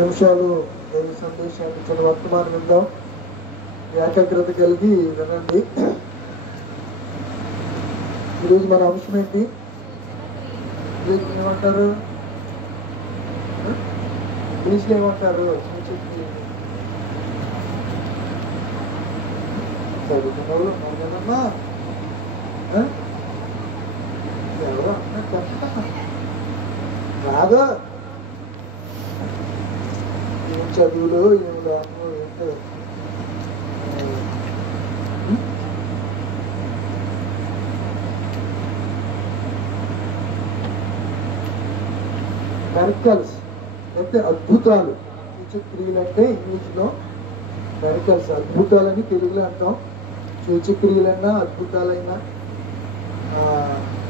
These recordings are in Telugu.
నిమిషాలు దైవ సందేశాన్ని చిన్న వర్తమానం విందాం. ఏకాగ్రత కలిగి వినండి. ఈరోజు మన అంశం ఏంటి? ఏమంటారు? ఇంగ్లీష్లో ఏమంటారు? చదువుకున్నావు కదమ్మా, ఎవరు రాదా? ఏం చదువులు ఏం రాము ఏంటో. మెరికల్స్ అంటే అద్భుతాలు. సూచక్రియలు అంటే ఇంగ్లీష్లో మెరికల్స్, అద్భుతాలని తెలుగులో అంటాం. సూచక్రియలైనా అద్భుతాలైనా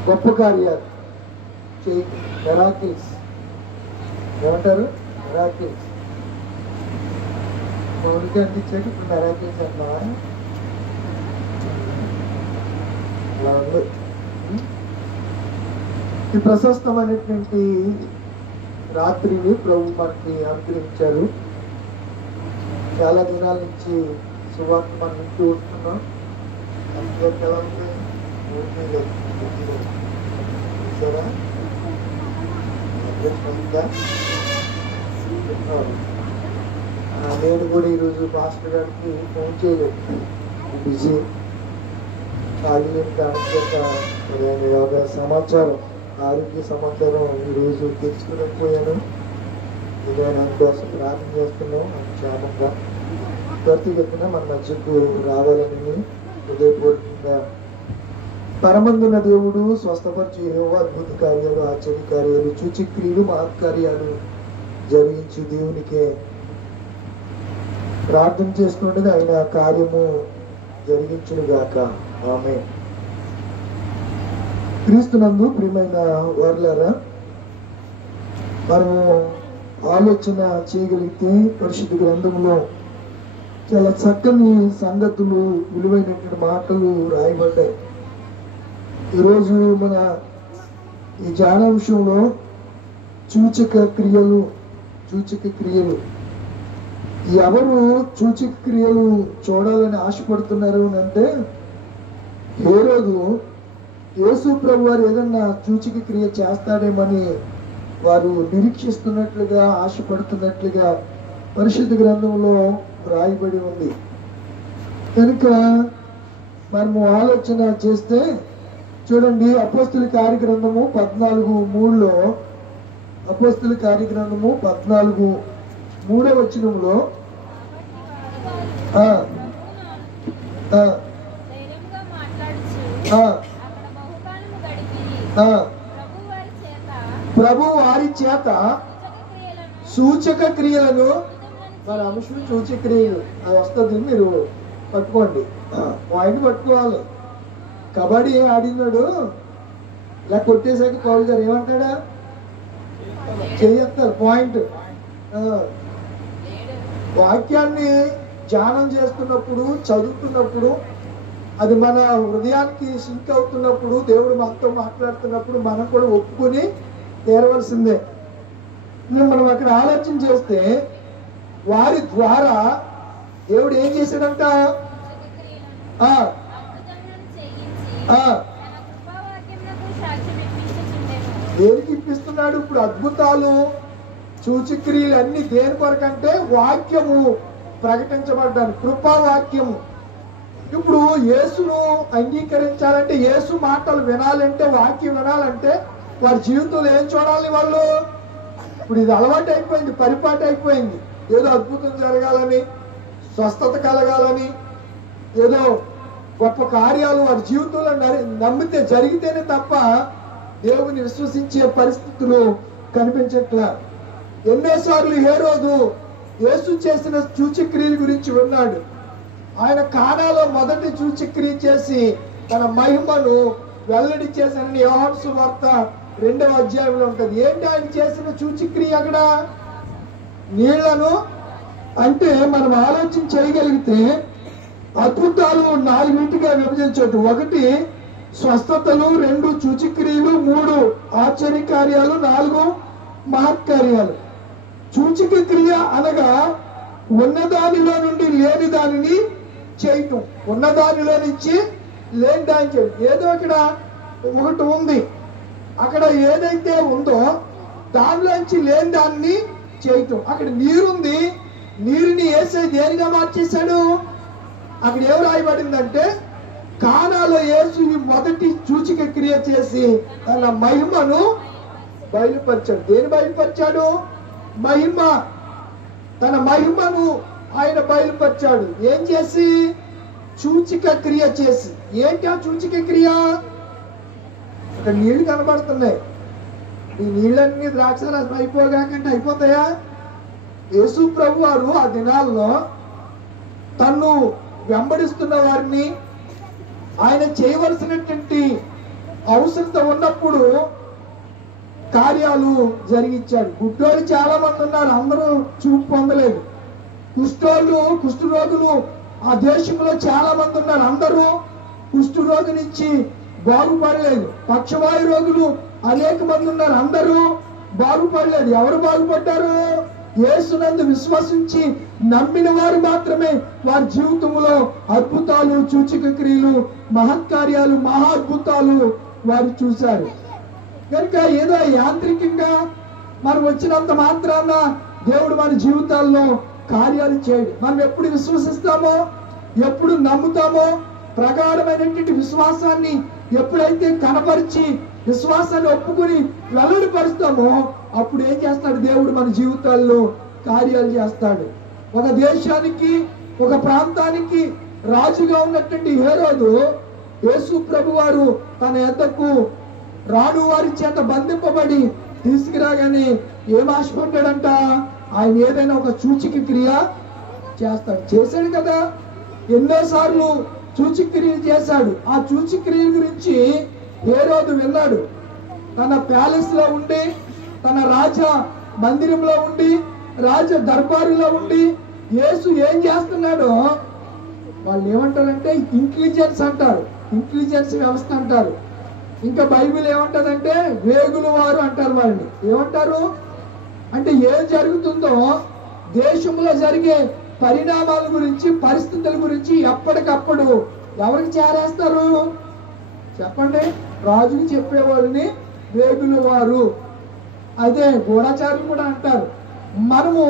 గొప్ప కార్యాలు మెరాకిల్స్ ఏమంటారు? మెరాకిల్స్. మౌలిక అందించాక ఇప్పుడు మెరాకిల్స్ అన్నా అలా ఉంది. ఈ ప్రశస్తమైనటువంటి రాత్రిని ప్రభు మనకి అనుగ్రహించారు. చాలా దినాల నుంచి సువార్త మనం వింటూ వస్తున్నాం. అందరికి ఎలా ఉంది? చూసారా? నేను కూడా ఈరోజు మాస్టర్ గారికి ఫోన్ చేయలేదు, బిజీ. ఖాళీ దాని సమాచారం, ఆరోగ్య సమాచారం ఈరోజు తెలుసుకోలేకపోయాను. ఇదే దానికోసం ప్రార్థన చేస్తున్నాం. క్షేమంగా త్వరితగతిన మన మధ్యకు రావాలని హృదయపూర్వకంగా. పరమందున్న దేవుడు స్వస్థపరిచి యెహోవా అద్భుత కార్యాలు, ఆశ్చర్య కార్యాలు, సూచక్రియలు, మహత్కార్యాలు జరిగించి దేవునికే ప్రార్థన చేసుకుంటే ఆయన కార్యము జరిగించునుగాక. ఆమేన్. క్రీస్తునందు ప్రియమైన వారులారా, మనము ఆలోచన చేయగలిగితే పరిశుద్ధ గ్రంథంలో చాలా చక్కని సంగతులు, విలువైనటువంటి మాటలు రాయబడ్డాయి. ఈరోజు మన ఈ ధ్యానాంశంలో సూచక క్రియలు ఎవరు సూచక క్రియలు చూడాలని ఆశపడుతున్నారు అంటే, ఏ రోజు యేసు ప్రభు వారు ఏదన్నా సూచక క్రియ చేస్తాడేమని వారు నిరీక్షిస్తున్నట్లుగా, ఆశపడుతున్నట్లుగా పరిశుద్ధ గ్రంథంలో రాయబడి ఉంది. కనుక మనము ఆలోచన చేస్తే చూడండి, అపోస్తుల కార్యగ్రంథము 14:3లో, అపోస్తుల కార్యగ్రంథము 14:3 వచనంలో ప్రభు వారి చేత సూచక క్రియలను, మన అంశం సూచక క్రియలు అది వస్తుంది. మీరు పట్టుకోండి, పాయింట్ పట్టుకోవాలి. కబడ్డీ ఆడినాడు, ఇలా కొట్టేశాక కౌలు గారు ఏమంటాడా? చేయస్తారు పాయింట్. వాక్యాన్ని ధ్యానం చేస్తున్నప్పుడు, చదువుతున్నప్పుడు, అది మన హృదయానికి సింక్ అవుతున్నప్పుడు, దేవుడు మనతో మాట్లాడుతున్నప్పుడు మనం కూడా ఒప్పుకొని తీరవలసిందే. మనం అక్కడ ఆలోచన చేస్తే వారి ద్వారా దేవుడు ఏం చేశాడంట? దేనికి ఇప్పిస్తున్నాడు? ఇప్పుడు అద్భుతాలు, సూచక్రియలు అన్ని దేని కొరకంటే వాక్యము ప్రకటించబడ్డాను, కృపావాక్యము. ఇప్పుడు యేసును అంగీకరించాలంటే, యేసు మాటలు వినాలంటే, వాక్యం వినాలంటే వారి జీవితంలో ఏం చూడాలి వాళ్ళు? ఇప్పుడు ఇది అలవాటు అయిపోయింది, పరిపాటి అయిపోయింది. ఏదో అద్భుతం జరగాలని, స్వస్థత కలగాలని, ఏదో గొప్ప కార్యాలు వారి జీవితంలో నమ్మితే జరిగితేనే తప్ప దేవుని విశ్వసించే పరిస్థితులు కనిపించట్లా. ఎన్నోసార్లు హేరోదు యేసు చేసిన సూచక్రియల గురించి విన్నాడు. ఆయన కానాలో మొదటి సూచక్రియ చేసి తన మహిమను వెల్లడి చేశానని యోహాను సువార్త 2వ అధ్యాయంలో ఉంటుంది. ఏంటి ఆయన చేసిన సూచక్రియ? అక్కడ నీళ్లను, అంటే మనం ఆలోచన చేయగలిగితే అద్భుతాలు 4 విభజించవచ్చు. 1 స్వస్థతలు, 2 సూచక్రియలు, 3 ఆశ్చర్య కార్యాలు, 4 మహత్కార్యాలు. సూచక క్రియ అనగా ఉన్నదానిలో నుండి లేని దానిని చేయటం. ఉన్నదానిలో నుంచి లేని దాన్ని చేయటం. ఏదో ఇక్కడ ఒకటి ఉంది, అక్కడ ఏదైతే ఉందో దానిలోంచి లేని దాన్ని చేయటం. అక్కడ నీరుంది, నీరుని యేసే దేనిగా మార్చేశాడు? అక్కడ ఏం రాయబడిందంటే కానాలో యేసు ఈ మొదటి సూచక క్రియ చేసి తన మహిమను బయలుపరిచాడు. దేని బయలుపరిచాడు? మహిమ. తన మహిమను ఆయన బయలుపరిచాడు. ఏం చేసి? సూచక క్రియ చేసి. ఏంటి ఆ సూచక క్రియ? అక్కడ నీళ్లు కనబడుతున్నాయి. ఈ నీళ్ళన్నీ ద్రాక్షారసం అయిపోగాకంటే అయిపోతాయా? యేసు ప్రభు వారు ఆ దినాల్లో తన్ను వెంబడిస్తున్న వారిని ఆయన చేయవలసినటువంటి అవసరత ఉన్నప్పుడు కార్యాలు జరిగించాడు. గుడ్డోళ్ళు చాలా మంది ఉన్నారు, అందరూ చూపు పొందలేదు. కుష్ఠరోగులు ఆ దేశంలో చాలా మంది ఉన్నారు, అందరూ కుష్ఠరోగి నుంచి బాగుపడలేదు. పక్షవాయు రోగులు అనేక మంది ఉన్నారు, అందరూ బాగుపడలేదు. ఎవరు బాగుపడ్డారు? యేసునందు విశ్వసించి నమ్మిన వారు మాత్రమే వారి జీవితంలో అద్భుతాలు, సూచక క్రియలు, మహత్కార్యాలు, మహా అద్భుతాలు వారు చూశారు. కనుక ఏదో యాంత్రికంగా మనం వచ్చినంత మాత్రాన దేవుడు మన జీవితాల్లో కార్యాలు చేయడు. మనం ఎప్పుడు విశ్వసిస్తామో, ఎప్పుడు నమ్ముతామో, ప్రగాఢమైనటువంటి విశ్వాసాన్ని ఎప్పుడైతే కనపరిచి విశ్వాసాన్ని ఒప్పుకుని వెల్లడిపరుస్తామో అప్పుడు ఏం చేస్తాడు? దేవుడు మన జీవితాల్లో కార్యాలు చేస్తాడు. ఒక దేశానికి, ఒక ప్రాంతానికి రాజుగా ఉన్నటువంటి హేరోదు యేసు ప్రభు వారు తన యొద్దకు రాను వారి చేత బంధింపబడి తీసుకురాగానే ఏం ఆశపడ్డాడంట? ఆయన ఏదైనా ఒక సూచక క్రియ చేస్తాడు. చేశాడు కదా, ఎన్నోసార్లు సూచక క్రియలు చేశాడు. ఆ సూచక క్రియల గురించి హేరోదు విన్నాడు. తన ప్యాలెస్ లో ఉండి, తన రాజ మందిరంలో ఉండి, రాజ దర్బారులో ఉండి యేసు ఏం చేస్తున్నాడో వాళ్ళు ఏమంటారంటే ఇంటెలిజెన్స్ అంటారు, ఇంటెలిజెన్స్ వ్యవస్థ అంటారు. ఇంకా బైబిల్ ఏమంటారంటే వేగుల వారు అంటారు. వాళ్ళని ఏమంటారు అంటే ఏం జరుగుతుందో దేశంలో జరిగే పరిణామాల గురించి, పరిస్థితుల గురించి ఎప్పటికప్పుడు ఎవరికి చేరేస్తారు చెప్పండి? రాజుకి చెప్పేవాళ్ళని వేగుల వారు, అదే గూఢచారులు కూడా అంటారు. మనము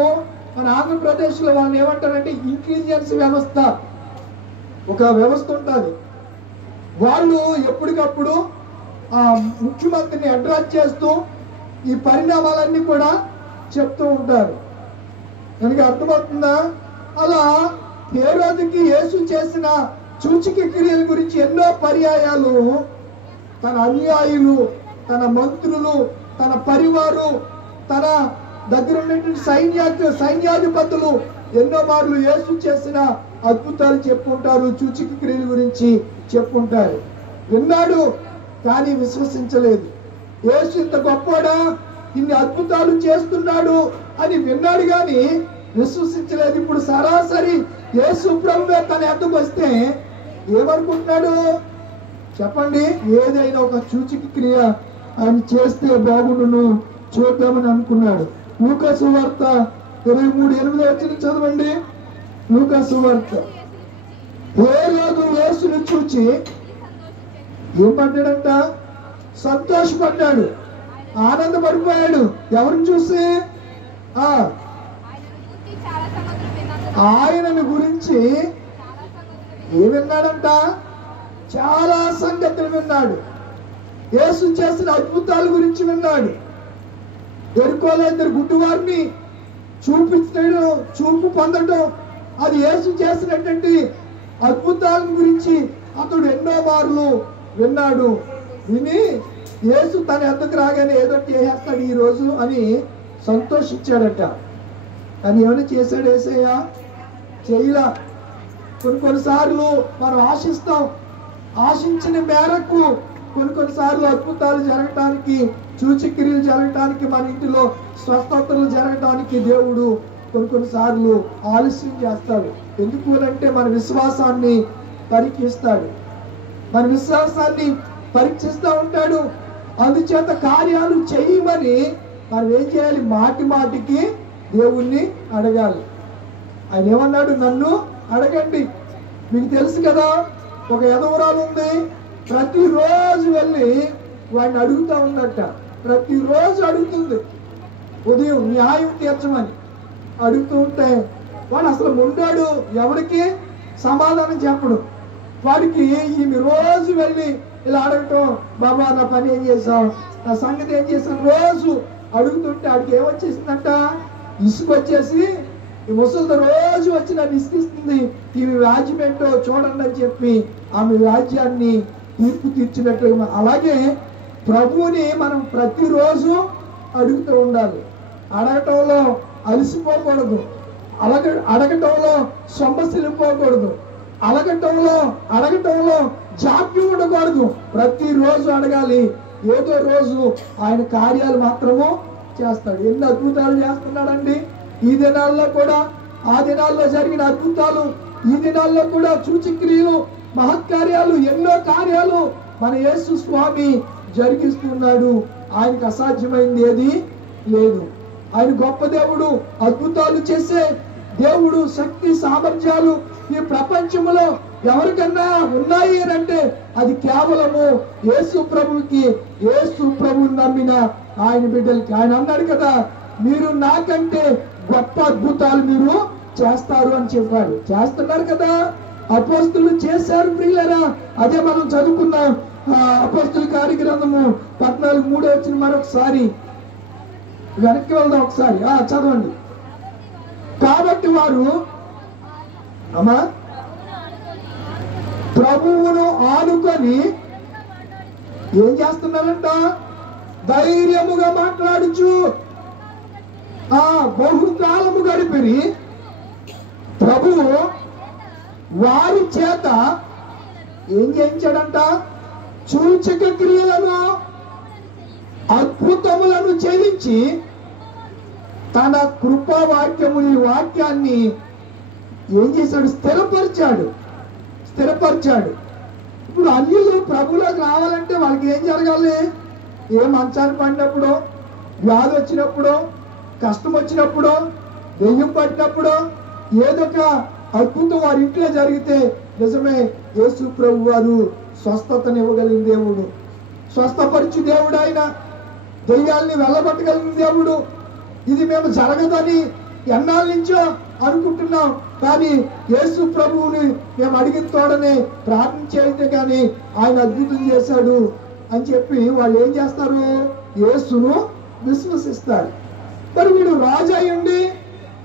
మన ఆంధ్రప్రదేశ్లో వాళ్ళని ఏమంటారంటే ఇంటెలిజెన్స్ వ్యవస్థ. ఒక వ్యవస్థ ఉంటుంది, వాళ్ళు ఎప్పటికప్పుడు ముఖ్యమంత్రిని అడ్రస్ చేస్తూ ఈ పరిణామాలన్నీ కూడా చెప్తూ ఉంటారు. కనుక అర్థమవుతుందా? అలా హేరోదుకి యేసు చేసిన సూచక క్రియల గురించి ఎన్నో పర్యాయాలు తన అనుయాయులు, తన మంత్రులు, తన పరివారు, తన దగ్గర ఉన్నటువంటి సైన్యాధిపతులు ఎన్నో మార్లు యేసు చేసిన అద్భుతాలు చెప్పుకుంటారు, సూచక క్రియల గురించి చెప్పుకుంటారు. విన్నాడు కానీ విశ్వసించలేదు. యేసు ఇంత గొప్పవాడా, ఇన్ని అద్భుతాలు చేస్తున్నాడు అని విన్నాడు కానీ విశ్వసించలేదు. ఇప్పుడు సరాసరి యేసు ప్రభువే తన యొద్దకు వస్తే ఏమనుకుంటున్నాడు చెప్పండి? ఏదైనా ఒక సూచక క్రియ ఆయన చేస్తే బాగుండును, చూద్దామని అనుకున్నాడు. లూకా సువార్త 23:8 చదవండి. లూకా సువార్త. హేరోదు యేసును చూచి ఏం పడ్డాడంట? సంతోషపడ్డాడు, ఆనందపడిపోయాడు. ఎవరిని చూసి? ఆయనను గురించి ఏం విన్నాడంట? చాలా సంగతులు విన్నాడు. యేసు చేసిన అద్భుతాల గురించి విన్నాడు. ఎరుకోలో 2 గుడ్డివారిని చూపించడం, చూపు పొందడం, అది యేసు చేసినటువంటి అద్భుతాల గురించి అతడు ఎన్నో మార్లు విన్నాడు. విని యేసు తన యొద్దకు రాగానే ఏదో చేసేస్తాడు ఈ రోజు అని సంతోషించాడట. కానీ ఏమైనా చేశాడు యేసయ్య? చేయలా. కొన్నిసార్లు మనం ఆశిస్తాం, ఆశించిన మేరకు కొన్నిసార్లు అద్భుతాలు జరగటానికి, సూచక్రియలు జరగటానికి, మన ఇంటిలో స్వస్థతలు జరగటానికి దేవుడు కొన్నిసార్లు ఆలస్యం చేస్తాడు. ఎందుకు అంటే మన విశ్వాసాన్ని పరీక్షిస్తాడు, మన విశ్వాసాన్ని పరీక్షిస్తూ ఉంటాడు. అందుచేత కార్యాలు చేయమని మనం ఏం చేయాలి? మాటి మాటికి దేవుణ్ణి అడగాలి. ఆయన ఏమన్నాడు? నన్ను అడగండి. మీకు తెలుసు కదా, ఒక యదవరాలు ఉంది, ప్రతిరోజు వెళ్ళి వాడిని అడుగుతూ ఉన్నట్ట. ప్రతిరోజు అడుగుతుంది, ఉదయం న్యాయం తీర్చమని అడుగుతూ ఉంటే వాడు అసలు ముండాడు, ఎవరికి సమాధానం చెప్పడు. వాడికి ఈమె రోజు వెళ్ళి ఇలా అడగటం, బాబా నా పని ఏం చేసావు, నా సంగతి ఏం చేసావు, రోజు అడుగుతుంటే ఆడికి ఏమొచ్చేసిందంట, ఇసుకొచ్చేసి ఈ ముసలితో రోజు వచ్చి నన్ను ఇసుకిస్తుంది, ఈమె వ్యాజ్యం ఏంటో చూడండి అని చెప్పి ఆమె వ్యాజ్యాన్ని తీర్పు తీర్చినట్లుగా అలాగే ప్రభువుని మనం ప్రతిరోజు అడుగుతూ ఉండాలి. అడగటంలో అలసిపోకూడదు, అడగటంలో సొమ్మసిల్లిపోకూడదు, అడగటంలో జాప్యం ఉండకూడదు. ప్రతిరోజు అడగాలి. ఏదో రోజు ఆయన కార్యాలు మాత్రము చేస్తాడు. ఎన్ని అద్భుతాలు చేస్తున్నాడండి ఈ దినాల్లో కూడా. ఆ దినాల్లో జరిగిన అద్భుతాలు, ఈ దినాల్లో కూడా సూచక్రియలు, మహత్కార్యాలు, ఎన్నో కార్యాలు మన యేసు స్వామి జరిగిస్తున్నాడు. ఆయనకు అసాధ్యమైంది ఏది లేదు. ఆయన గొప్ప దేవుడు, అద్భుతాలు చేసే దేవుడు. శక్తి సామర్థ్యాలు ఈ ప్రపంచంలో ఎవరికన్నా ఉన్నాయి అంటే అది కేవలము యేసు ప్రభుకి, యేసు ప్రభుని నమ్మిన ఆయన బిడ్డలకి. ఆయన అన్నాడు కదా, మీరు నాకంటే గొప్ప అద్భుతాలు మీరు చేస్తారు అని చెప్పాడు. చేస్తున్నారు కదా, అపోస్తులు చేశారు ప్రియులరా. అదే మనం చదువుకున్నాం అపోస్తుల కార్యగ్రంథము 14:3 మరొకసారి వెనక్కి వెళ్దాం ఒకసారి. చదవండి. కాబట్టి వారు అమ్మా ప్రభువును ఆనుకొని ఏం చేస్తున్నారంట? ధైర్యముగా మాట్లాడుచు బహుకాలము గడిపిరి. ప్రభువు వారి చేత ఏం చేయించాడంట? సూచక క్రియలను, అద్భుతములను చేయించి తన కృపావాక్యముని వాక్యాన్ని ఏం చేశాడు? స్థిరపరిచాడు. ఇప్పుడు అన్యులు ప్రభువులోకి రావాలంటే వాళ్ళకి ఏం జరగాలి? ఏ మంచాన్ని పడినప్పుడు, వ్యాధి వచ్చినప్పుడు, కష్టం వచ్చినప్పుడు, దెయ్యం పట్టినప్పుడు ఏదో ఒక అద్భుతం వారి ఇంట్లో జరిగితే నిజమే యేసు ప్రభు వారు స్వస్థతనివ్వగలిగిన దేవుడు, స్వస్థపరిచు దేవుడు. ఆయన దెయ్యాల్ని వెళ్ళబట్టగలిగిన దేవుడు. ఇది మేము జరగదని ఎన్నాళ్ళ నుంచో అనుకుంటున్నాం, కానీ యేసు ప్రభువుని మేము అడిగిన తోడనే ప్రార్థించేస్తే కానీ ఆయన అద్భుతం చేశాడు అని చెప్పి వాళ్ళు ఏం చేస్తారు? యేసును విశ్వసిస్తారు. మరి వీడు రాజు అయ్యుండి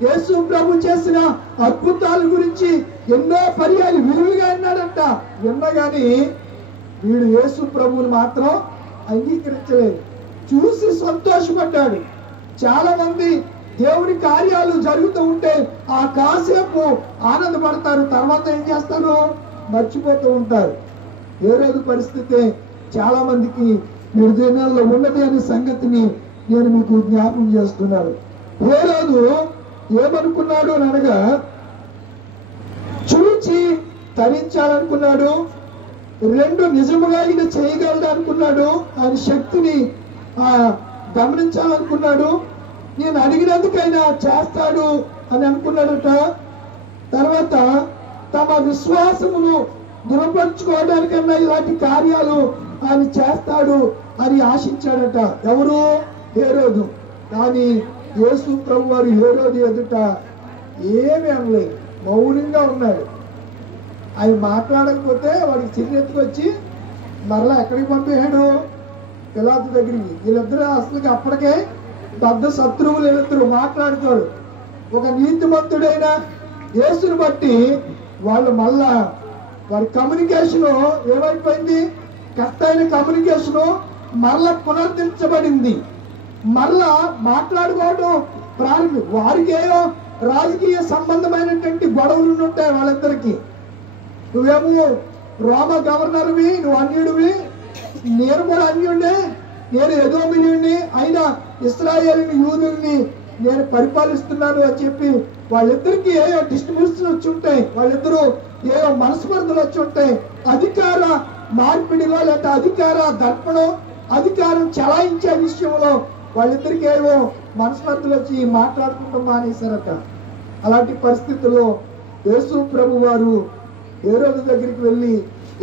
యేసు ప్రభు చేసిన అద్భుతాల గురించి ఎన్నో పర్యాలు విలువగా విన్నాడంట. విన్నగాని వీడు యేసు ప్రభువుని మాత్రం అంగీకరించలేదు. చూసి సంతోషపడ్డాడు. చాలా మంది దేవుని కార్యాలు జరుగుతూ ఉంటే ఆ కాసేపు ఆనందపడతారు, తర్వాత ఏం చేస్తారు? మర్చిపోతూ ఉంటారు. ఏ రోజు పరిస్థితి చాలా మందికి మీరు దినాల్లో ఉన్నది అనే సంగతిని నేను మీకు జ్ఞాపకం చేస్తున్నాను. ఏ రోజు ఏమనుకున్నాడు అనగా, చూచి తరించాలనుకున్నాడు. 2 నిజముగా ఈయన చేయగలడు అనుకున్నాడు. ఆయన శక్తిని గమనించాలనుకున్నాడు. నేను అడిగినందుకైనా చేస్తాడు అని అనుకున్నాడట. తర్వాత తమ విశ్వాసమును దృఢపరచుకోవడానికన్నా ఇలాంటి కార్యాలు ఆయన చేస్తాడు అని ఆశించాడట. ఎవరు? హేరోదు. కానీ యేసు ప్రభు వారు హేరోదు ఎదుట ఏమీ అనలేదు, మౌనంగా ఉన్నాడు. ఆయన మాట్లాడకపోతే వాడికి చిన్నెత్తుకొచ్చి మరలా ఎక్కడికి పంపేశాడు? పిలాతు దగ్గరికి. వీళ్ళిద్దరూ అసలుకి అప్పటికే పెద్ద శత్రువులు. వీళ్ళిద్దరూ మాట్లాడుతారు. ఒక నీతిమంతుడైన యేసుని బట్టి వాళ్ళు మళ్ళా వారి కమ్యూనికేషను ఏమైపోయింది? కరెక్ట్ అయిన కమ్యూనికేషను మరలా పునరుద్ధరించబడింది. మరలా మాట్లాడుకోవడం వారికి ఏదో రాజకీయ సంబంధమైనటువంటి గొడవలు ఉంటాయి వాళ్ళిద్దరికి. నువ్వేమో రోమ గవర్నర్వి, నువ్వు అన్యుడివి, నేను కూడా అన్యుడినే, నేను ఎదోమియుడిని, అయినా ఇశ్రాయేలుని యూదుల్ని నేను పరిపాలిస్తున్నాను అని చెప్పి వాళ్ళిద్దరికి ఏదో డిస్ట్రిబ్యూషన్ వచ్చి ఉంటాయి. వాళ్ళిద్దరూ ఏదో మనస్పర్ధలు వచ్చి ఉంటాయి. అధికార మార్పిడిలో లేదా అధికార దర్పణం, అధికారం చలాయించే విషయంలో వాళ్ళిద్దరికి ఏవో మనస్పర్ధలు వచ్చి మాట్లాడుకుంటూ మానేశారట. అలాంటి పరిస్థితుల్లో యేసు ప్రభు వారు హేరోదు దగ్గరికి వెళ్ళి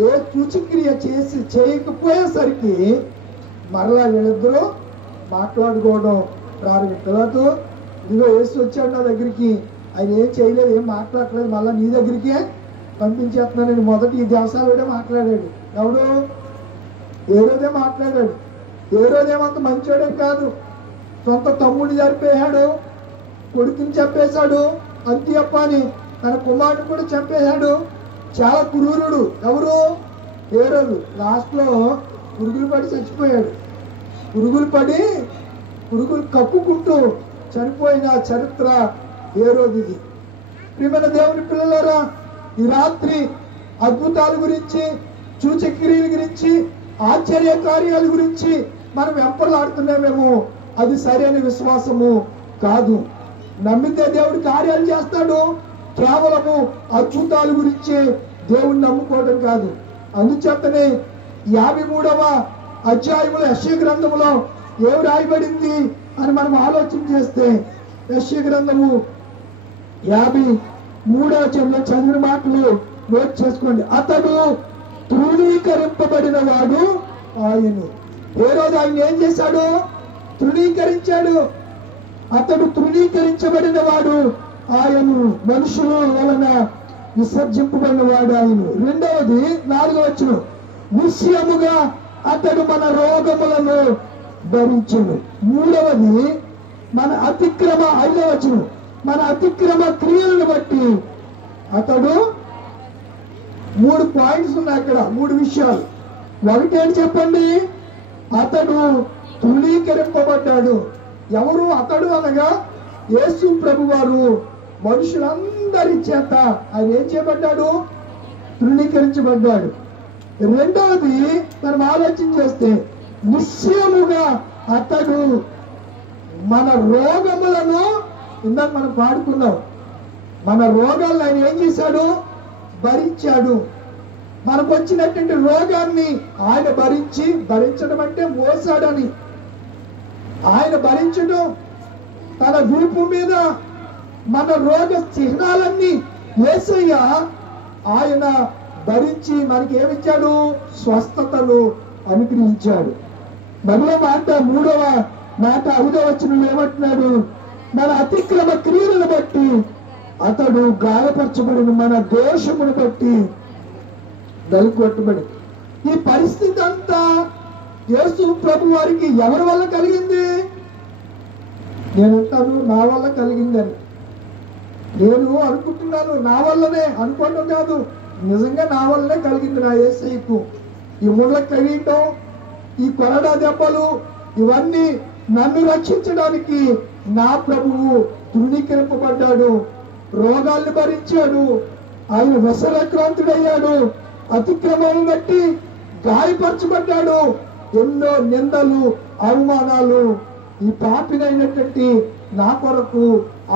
ఏ సూచక్రియ చేయకపోయేసరికి మరలా వీళ్ళిద్దరూ మాట్లాడుకోవడం ప్రారంభించలేదు. ఇదిగో యేసు వచ్చాడు నా దగ్గరికి, ఆయన ఏం చేయలేదు, ఏం మాట్లాడలేదు, మళ్ళీ నీ దగ్గరికే పంపించేస్తున్నాను. నేను మొదటి ఈ దేవసాలుడే మాట్లాడాడు. ఎవడు? హేరోదే మాట్లాడాడు. హేరోదేమంత మంచోడే కాదు. సొంత తమ్ముడిని చంపేశాడు, కొడుకుని చంపేశాడు, అంత్యప్ప అని తన కుమారుడు కూడా చంపేశాడు. చాలా క్రూరుడు. ఎవరు? హేరోదు. లాస్ట్లో పురుగులు పడి చచ్చిపోయాడు. పురుగులు కక్కుకుంటూ చనిపోయిన చరిత్ర హేరోదిది. ప్రియమైన దేవుని పిల్లలారా, ఈ రాత్రి అద్భుతాల గురించి, సూచక్రియల గురించి, ఆశ్చర్య కార్యాల గురించి మనం వెంపలాడుతున్నామేమో, అది సరైన విశ్వాసము కాదు. నమ్మితే దేవుడు కార్యాలు చేస్తాడు. కేవలము అద్భుతాల గురించి దేవుడిని నమ్ముకోవడం కాదు. అందుచేతనే 53వ అధ్యాయంలో యెషయా గ్రంథములో ఏమి రాయబడింది అని మనం ఆలోచన చేస్తే, యెషయా గ్రంథము 53వ అధ్యాయంలో చదివిన మాటలు నోట్ చేసుకోండి. అతడు తృణీకరింపబడిన వాడు ఆయన. ఏ రోజు ఆయన ఏం చేశాడు? తృణీకరించాడు. అతడు తృణీకరించబడిన వాడు ఆయన, మనుషుల వలన విసర్జింపబడిన వాడు ఆయన. రెండవది 4వ వచనం, నిశ్చయముగా అతడు మన రోగములను భరించును. మూడవది మన అతిక్రమ, 5వ వచనం, మన అతిక్రమ క్రియలను బట్టి అతడు. 3 పాయింట్స్ ఉన్నాయి అక్కడ, 3 విషయాలు. ఒకటి ఏంటి చెప్పండి? అతడు తృణీకరింపబడ్డాడు. ఎవరు అతడు అనగా యేసు ప్రభు వారు మనుషులందరి చేత ఆయన ఏం చేయబడ్డాడు? తృణీకరించబడ్డాడు. రెండవది మనం ఆలోచన చేస్తే, నిశ్చయముగా అతడు మన రోగములను, ఇందాక మనం పాడుకున్నాం, మన రోగాలను ఆయన ఏం చేశాడు? భరించాడు. మనకు వచ్చినటువంటి రోగాన్ని ఆయన భరించడం అంటే మోసాడని, ఆయన భరించడం, తన వీపు మీద మన రోగ చిహ్నాలన్నీ యేసయ్య ఆయన భరించి మనకి ఏమిచ్చాడు? స్వస్థతను అనుగ్రహించాడు. మరో మాట, 3వ మాట 5వ వచనంలో ఏమంటున్నాడు? మన అతిక్రమ క్రియలను బట్టి అతడు గాయపరచబడిన, మన దోషమును బట్టి నలుగొట్టబడి. ఈ పరిస్థితి అంతా యేసు ప్రభు వారికి ఎవరి వల్ల కలిగింది? నేనంటాను నా వల్ల కలిగిందని. నేను అనుకుంటున్నాను నా వల్లనే, అనుకోవడం కాదు, నిజంగా నా వల్లనే కలిగింది. నా యేసయ్యకు ఈ ముళ్ళ కడియటం, ఈ కొరడా దెబ్బలు, ఇవన్నీ నన్ను రక్షించడానికి నా ప్రభువు తృణీకరింపబడ్డాడు, రోగాల్ని భరించాడు, ఆయన వ్యసనక్రాంతుడయ్యాడు, అతిక్రమం బట్టి గాయపరచబడ్డాడు, ఎన్నో నిందలు, అవమానాలు ఈ పాపినైనటువంటి నా కొరకు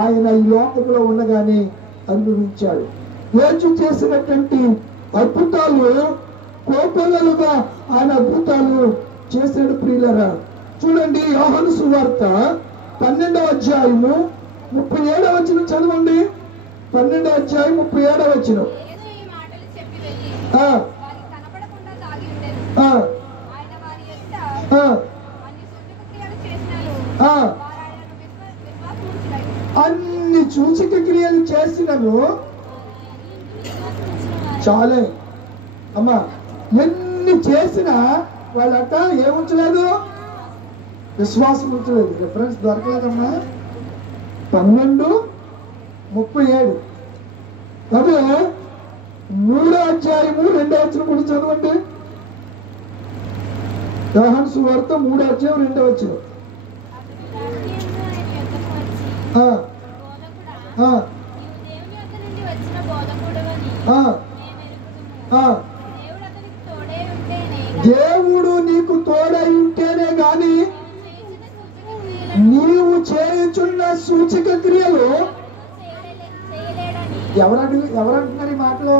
ఆయన ఈ లోకంలో ఉండగానే అనుభవించాడు. యేసు చేసినటువంటి అద్భుతాలు కోకొల్లలుగా ఆయన అద్భుతాలు చేశాడు. ప్రియులరా, చూడండి, యోహాను సువార్త 12వ అధ్యాయము 37వ వచనం చదవండి. 12వ అధ్యాయం 37వ వచనం. అన్ని సూచక క్రియలు చేసినను చాలే అమ్మా, ఎన్ని చేసినా వాళ్ళట ఏముంచలేదు? విశ్వాసం ఉంచలేదు. రిఫరెన్స్ దొరకలేదమ్మా. 12:37 అదే 3వ అధ్యాయము 2వ వచనం కూడా చదవండి. యోహాను సువార్త 3వ అధ్యాయం 2వ వచనం. దేవుడు నీకు తోడై ఉంటేనే గాని నీవు చేయుచున్న సూచక క్రియలు ఎవరంటున్నారు ఈ మాటలో?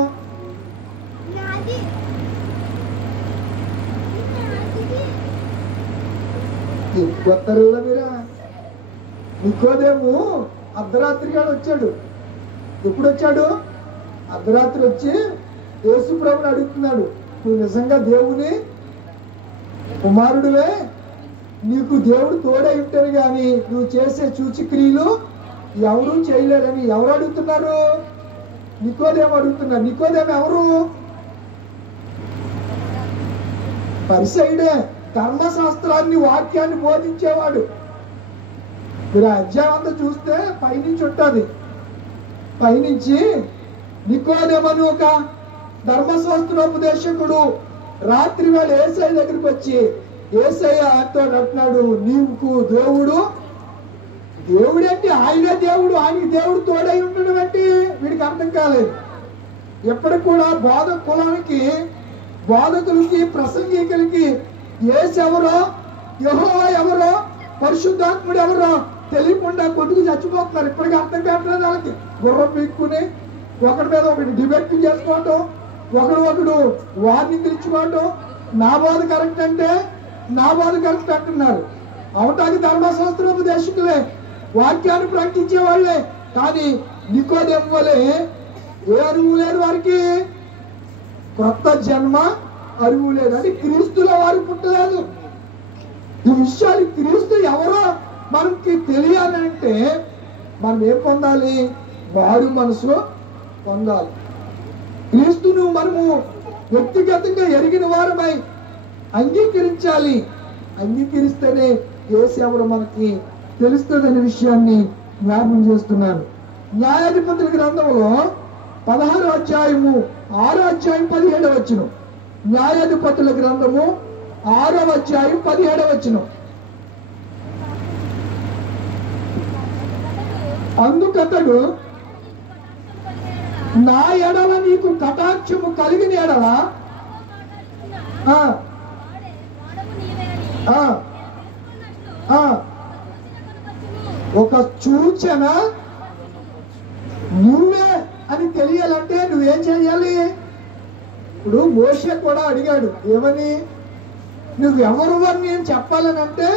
కొత్తరులా మీరా నికోదేము అర్ధరాత్రిగా వచ్చాడు. ఎప్పుడు వచ్చాడు? అర్ధరాత్రి వచ్చి యేసు ప్రభుని అడుగుతున్నాడు, నువ్వు నిజంగా దేవుని కుమారుడివే? నీకు దేవుడు తోడై ఉంటారు కానీ నువ్వు చేసే సూచక్రియలు ఎవరు చేయలేరని ఎవరు అడుగుతున్నారు? నికోదేము అడుగుతున్నారు. నికోదేము ఎవరు? పరిసయుడే, కర్మశాస్త్రాన్ని వాక్యాన్ని బోధించేవాడు. మీరు అధ్యాయం అంతా చూస్తే పైనుంచి ఉంటుంది. పైనుంచి నికోదేమను ఒక ధర్మశాస్త్రోపదేశకుడు రాత్రి వేళ యేసయ్య దగ్గరికి వచ్చి యేసయ్య అంటున్నాడు, నీకు దేవుడేంటి? ఆయనే దేవుడు, ఆయనకి దేవుడు తోడై ఉండడం అంటే వీడికి అర్థం కాలేదు. ఎప్పటికి కూడా కులానికి బోధకులకి ప్రసంగికులకి యేసు ఎవరో, యెహోవా ఎవరో, పరిశుద్ధాత్ముడు ఎవరో తెలియకుండా కొట్టుకు చచ్చిపోతున్నారు. ఇప్పటికీ అర్థం కావట్లేదు వాళ్ళకి. గుర్రం పీక్కుని ఒకరి మీద ఒకటి డిబేట్ చేసుకోవటం, ఒకడు వార్నింగ్ ఇచ్చుకోవటం. నా బోధ కరెక్ట్ అంటే నా బోధ కరెక్ట్ అంటున్నారు. అవటానికి ధర్మశాస్త్రోపదేశకులే, వాక్యాన్ని ప్రకటించే వాళ్ళే. కానీ నికోదేము వలె ఏ అరువు లేదు వారికి, క్రొత్త జన్మ అరువు లేదు. అంటే క్రీస్తులో వారికి పుట్టలేదు. ఈ విషయాలు క్రీస్తు ఎవరో మనకి తెలియాలంటే మనం ఏం పొందాలి? వాడు మనసు పొందాలి. క్రీస్తును మనము వ్యక్తిగతంగా ఎరిగిన వారమై అంగీకరించాలి. అంగీకరిస్తేనే యేసు ఎవరో మనకి తెలుస్తుందనే విషయాన్ని జ్ఞాపకం చేస్తున్నాను. న్యాయాధిపతుల గ్రంథంలో 16వ అధ్యాయము 6వ అధ్యాయం 17వ వచనం. న్యాయాధిపతుల గ్రంథము 6వ అధ్యాయం 17వ వచనం. అందుకతడు, నా ఎడల నీకు కటాక్షము కలిగిన ఎడల ఒక సూచన నువ్వే అని తెలియాలంటే నువ్వేం చేయాలి? ఇప్పుడు మోషే కూడా అడిగాడు, ఏమని? నువ్వెవరు అని నేను చెప్పాలని అంటే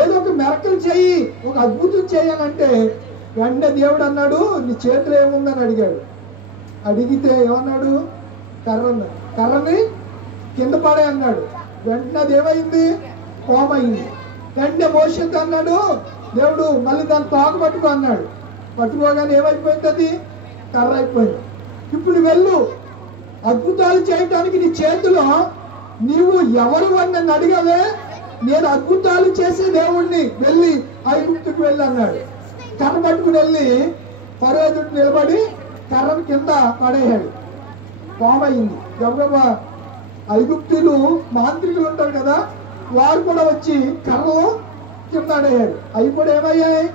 ఏదో ఒక మెరకలు చెయ్యి, ఒక అద్భుతం చేయాలంటే వెంటనే దేవుడు అన్నాడు, నీ చేతిలో ఏముందని అడిగాడు. అడిగితే ఏమన్నాడు? కర్రని కింద పడే అన్నాడు. వెంటనే అది ఏమైంది? కోమైంది. వెంటనే మోషేతో అన్నాడు దేవుడు, మళ్ళీ దాన్ని తోక పట్టుకో అన్నాడు. పట్టుకోగానే ఏమైపోయింది? అది కర్ర అయిపోయింది. ఇప్పుడు వెళ్ళు, అద్భుతాలు చేయటానికి నీ చేతిలో నీవు ఎవరు అని నన్ను అడిగావే, నేను అద్భుతాలు చేసే దేవుణ్ణి, వెళ్ళి ఐగుప్తుకు వెళ్ళి అన్నాడు. కర్ర పట్టుకుని వెళ్ళి ఫరో ఎదుట నిలబడి కర్రను కింద పడేయాడు. పామైంది. గబగబా ఐగుప్తులు మాంత్రికులు ఉంటారు కదా, వారు కూడా వచ్చి కర్రలు కింద పడేయాడు. అవి కూడా ఏమయ్యాయి?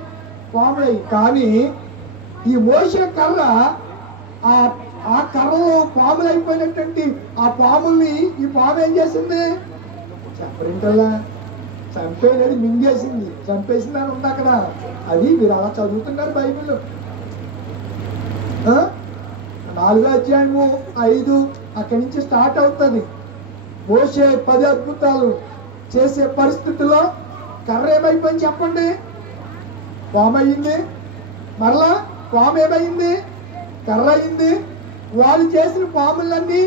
పాములయ్యి. కానీ ఈ మోసే కర్ర ఆ కర్రలో పాములు అయిపోయినటువంటి ఆ పాముల్ని ఈ పాము ఏం చేసింది? చెప్పరింటల్లా చంపేది, మింగేసింది. చంపేసింది అని ఉంది అక్కడ. అది మీరు అలా చదువుతున్నారు బైబిల్. 4వ అధ్యాయము 5 అక్కడి నుంచి స్టార్ట్ అవుతుంది. మోషే 10 అద్భుతాలు చేసే పరిస్థితిలో కర్ర ఏమైపోయింది చెప్పండి? పాము అయింది. మరలా పాము ఏమైంది? కర్ర అయింది. వాళ్ళు చేసిన పాములన్నీ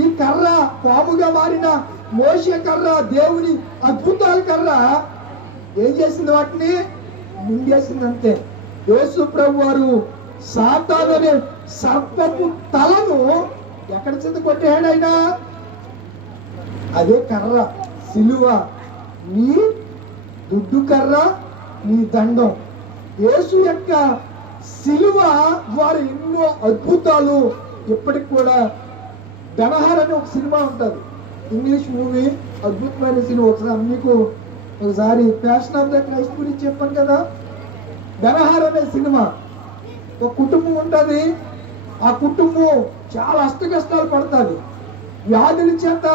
ఈ కర్ర పాముగా మారిన మోషే కర్ర, దేవుని అద్భుతాల కర్ర ఏం చేసింది? వాటిని మింగేసింది. అంతే. యేసు ప్రభు వారు సాతాను అనే సర్పపు తలను ఎక్కడ చింత కొట్టేయాడు ఆయన? అదే కర్ర, సిలువ. నీ దుడ్డు కర్ర, నీ దండం. యేసు యొక్క సిలువ ద్వారా ఎన్నో అద్భుతాలు ఇప్పటికి కూడా. బెనహర్ అనే ఒక సినిమా ఉంటుంది, ఇంగ్లీష్ మూవీ, అద్భుతమైన సినిమా. ఒకసారి మీకు ఒకసారి ప్యాషన్ ఆఫ్ ద క్రైస్ట్ గురించి చెప్పాను కదా. బెనహర్ అనే సినిమా, ఒక కుటుంబం ఉంటుంది. ఆ కుటుంబం చాలా అష్టకష్టాలు పడుతుంది. వ్యాధుల చేత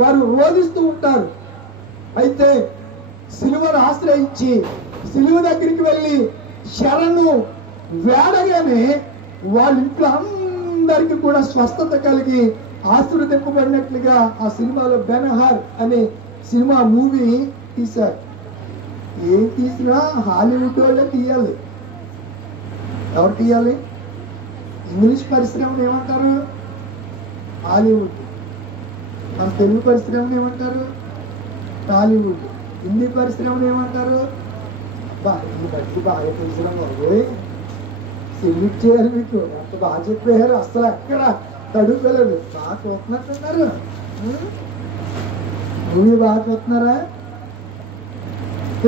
వారు రోధిస్తూ ఉంటారు. అయితే సిలువను ఆశ్రయించి సిలువ దగ్గరికి వెళ్ళి శరణు వేడగానే వాళ్ళ ఇంట్లో అందరికీ కూడా స్వస్థత కలిగి ఆశీర్వదింపబడినట్లుగా ఆ సినిమాలో బెనహర్ అనే సినిమా మూవీ తీశారు. ఏం తీసినా హాలీవుడ్ వాళ్ళే తీయాలి. ఎవరు తీయాలి? ఇంగ్లీష్ పరిశ్రమను ఏమంటారు? హాలీవుడ్. మన తెలుగు పరిశ్రమను ఏమంటారు? టాలీవుడ్. హిందీ పరిశ్రమను ఏమంటారు? ఈ బట్టి బాగా తెలిసిన బాబోయ్, సెల్యూట్ చేయాలి మీకు. ఎంత బాగా చెప్పారు. అసలు ఎక్కడ తడుపులేదు. బాగా చూస్తున్నట్టున్నారు. మూవీ బాగా చూస్తున్నారా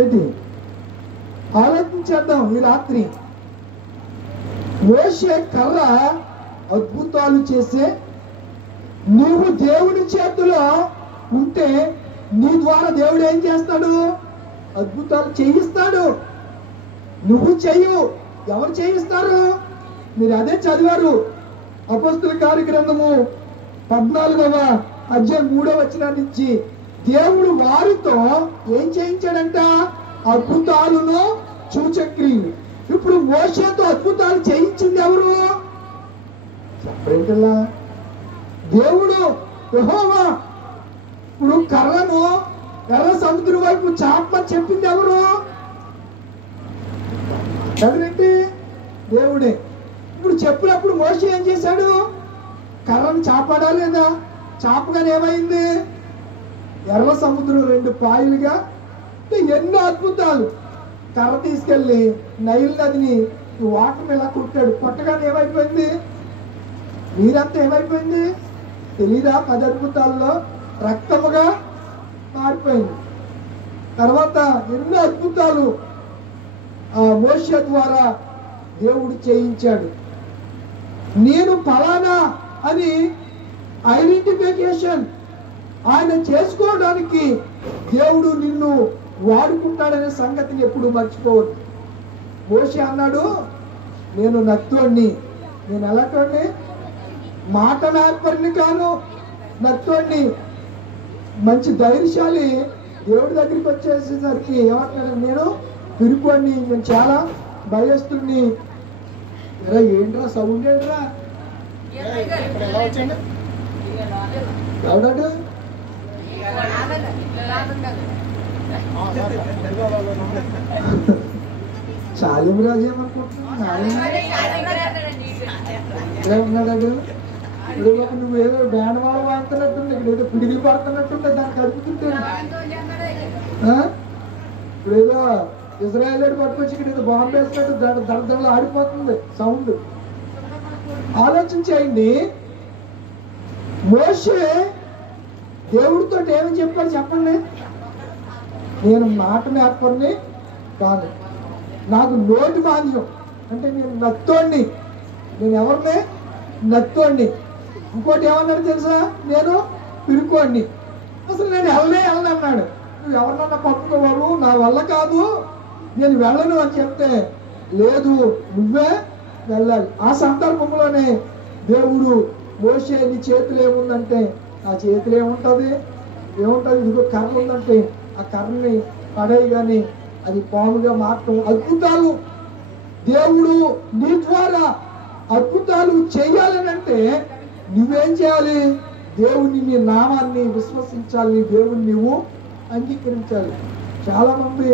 ఏంటి? ఆలోచించేద్దాం ఈ రాత్రి. మోషే కర్ర అద్భుతాలు చేసే, నువ్వు దేవుడి చేతిలో ఉంటే నీ ద్వారా దేవుడు ఏం చేస్తాడు? అద్భుతాలు చేయిస్తాడు. నువ్వు చెయ్యు. ఎవరు చేయిస్తారు? మీరు అదే చదివారు. అపోస్తుల కార్యగ్రంథము 14వ అధ్యాయం 3వ వచనం నుంచి దేవుడు వారితో ఏం చేయించాడంట? అద్భుతాలను సూచక్రియలు. ఇప్పుడు మోషేతో అద్భుతాలు చేయించింది ఎవరు? చెప్పరేంటలా? దేవుడు యెహోవా. ఇప్పుడు కర్రను ఎర్ర సముద్రం వైపు చాపమని చెప్పింది ఎవరు? చదివేంటి? దేవుడే. ఇప్పుడు చెప్పినప్పుడు మోషే ఏం చేశాడు? కర్రను చాపాడా లేదా? చాపగానే ఏమైంది? ఎర్ర సముద్రం 2 పాయలుగా. ఎన్నో అద్భుతాలు. కర్ర తీసుకెళ్ళి నైల్ నదిని వాటర్ ఇలా కొట్టాడు. కొట్టగానే ఏమైపోయింది? నీరంతా ఏమైపోయింది? తెలీదా? 10 అద్భుతాల్లో రక్తముగా మారిపోయింది. తర్వాత ఎన్నో అద్భుతాలు మోషే ద్వారా దేవుడు చేయించాడు. నేను ఫలానా అని ఐడెంటిఫికేషన్ ఆయన చేసుకోవడానికి దేవుడు నిన్ను వాడుకుంటాడనే సంగతిని ఎప్పుడు మర్చిపోవద్దు. మోషే అన్నాడు, నేను నత్తోడిని. నేను ఎలాంటి మాట నార్పరిని కాను, నత్తోడిని. మంచి ధైర్యశాలి. దేవుడి దగ్గరికి వచ్చేసేసరికి ఏమంటాడు? నేను పిరుకోడిని, నేను చాలా భయస్తుడిని. ఏంట్రా సౌండ్? ఏంట్రా ఎవడాడు? శాలిం రాజు ఏమనుకుంటున్నాడు? ఉన్నాడు. ఇప్పుడు నువ్వేదో బ్యాండ్వాడ వాడుతున్నట్టుంది. ఇక్కడ ఏదో పిడిగి పడుతున్నట్టుంటే దాన్ని కలుపుతుంటే ఇప్పుడు ఏదో ఇజ్రాయెల్ పట్టుకొచ్చి ఇక్కడ ఏదో బాంబు వేసినట్టు దడదడలు ఆడిపోతుంది సౌండ్. ఆలోచించేయండి. మోషే దేవుడితో ఏమని చెప్పాడు చెప్పండి? నేను మాట నేర్పరిని కాదు, నాకు నోటి మాంద్యం. అంటే నేను నత్తోడిని. నేను ఎవరిని? నత్తోడిని. ఇంకోటి ఏమన్నాడు తెలుసా? నేను పిరుకోడిని. అసలు నేను వెళ్ళను అన్నాడు. నువ్వు ఎవరినన్నా పట్టుకోవాలు, నా వల్ల కాదు, నేను వెళ్ళను అని చెప్తే, లేదు నువ్వే వెళ్ళాలి. ఆ సందర్భంలోనే దేవుడు మోషే నీ చేతులు ఏముందంటే, నా చేతులు ఏముంటుంది? ఇదిగో కర్ర ఉందంటే ఆ కర్రని పడేయి కానీ అది పాముగా మార్చడం. అద్భుతాలు దేవుడు నీ ద్వారా అద్భుతాలు చేయాలనంటే నువ్వేం చేయాలి? దేవుని నీ నామాన్ని విశ్వసించాలి. దేవుని నువ్వు అంగీకరించాలి. చాలా మంది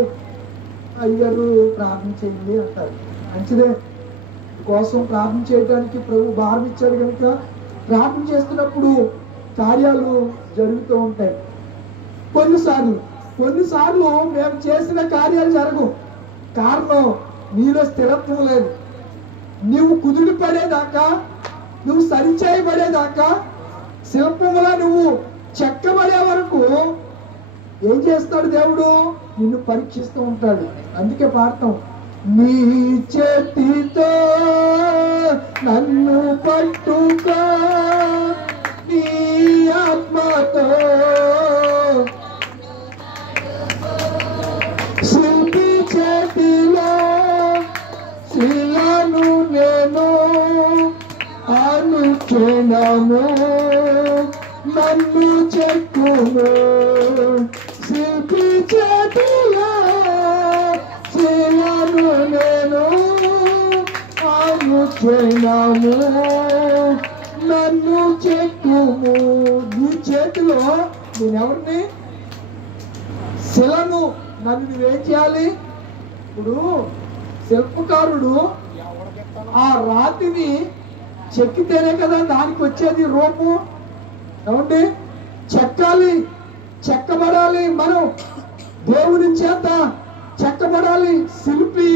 అయ్యారు ప్రార్థన చేయండి అంటారు. మంచిదే, కోసం ప్రార్థన చేయడానికి ప్రభు భారం ఇచ్చాడు కనుక ప్రార్థన చేస్తున్నప్పుడు కార్యాలు జరుగుతూ ఉంటాయి. కొన్నిసార్లు మేము చేసిన కార్యాలు జరగవు. కారణం నీలో స్థిరత్వం లేదు. నువ్వు కుదురు పడేదాకా, నువ్వు సరిచేయబడేదాకా, శిల్పములా నువ్వు చెక్కబడే వరకు ఏం చేస్తాడు దేవుడు? నిన్ను పరీక్షిస్తూ ఉంటాడు. అందుకే పాడతాం, నీ చేతితో నన్ను పట్టుకో, నీ ఆత్మతో శిల్పి చేతిలో శిలను నేను అనుక్షణము నన్ను చెక్కును. శిల్పి చేతిలో శిలను నేను అనుక్షణము నన్ను చెక్కుము. నీ చేతిలో నేనెవరిని? శిలను నన్ను నువ్వేం చేయాలి? ఇప్పుడు శిల్పకారుడు ఆ రాతిని చెక్కితేనే కదా దానికి వచ్చేది రూపం. ఏమండి? చెక్కాలి, చెక్కబడాలి, మనం దేవుని చేత చెక్కబడాలి. శిల్పి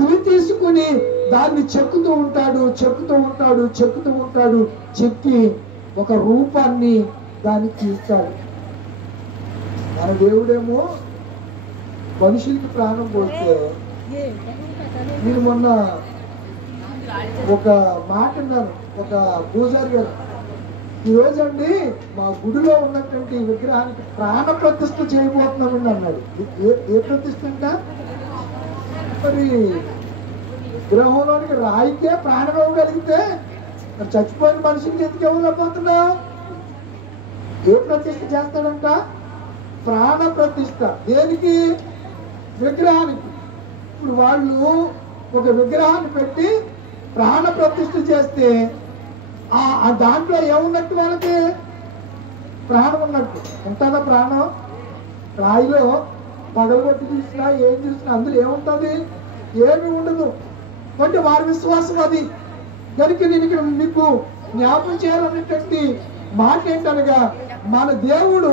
ఉలి తీసుకుని దాన్ని చెక్కుతూ ఉంటాడు, చెక్కుతూ ఉంటాడు, చెక్కుతూ ఉంటాడు, చెక్కి ఒక రూపాన్ని దానికి ఇస్తాడు. మన దేవుడేమో మనుషులకి ప్రాణం పోతే, నేను మొన్న ఒక మాట అన్నాను, ఒక పూజారి గారు, ఈరోజండి మా గుడిలో ఉన్నటువంటి విగ్రహానికి ప్రాణ ప్రతిష్ఠ చేయబోతున్నామండి అన్నాడు. ఏ ప్రతిష్ఠ అంట? మరి విగ్రహంలోనికి రాయికే ప్రాణం ఇవ్వగలిగితే మరి చచ్చిపోయిన మనిషికి ఎందుకు ఇవ్వలేకపోతున్నా? ఏ ప్రతిష్ఠ చేస్తాడంట? ప్రాణ ప్రతిష్ఠ. దేనికి? విగ్రహానికి. ఇప్పుడు వాళ్ళు ఒక విగ్రహాన్ని పెట్టి ప్రాణ ప్రతిష్ఠ చేస్తే ఆ దాంట్లో ఏమున్నట్టు? వాళ్ళకి ప్రాణం ఉన్నట్టు. ఉంటుందా ప్రాణం? రాయిలో పగలగొట్టి చూసినా ఏం చూసినా అందులో ఏముంటుంది? ఏమీ ఉండదు. అంటే వారి విశ్వాసం అది. కనుక నేను ఇక్కడ మీకు జ్ఞాపకం చేయాలనేటువంటి మాట ఏంటనగా, మన దేవుడు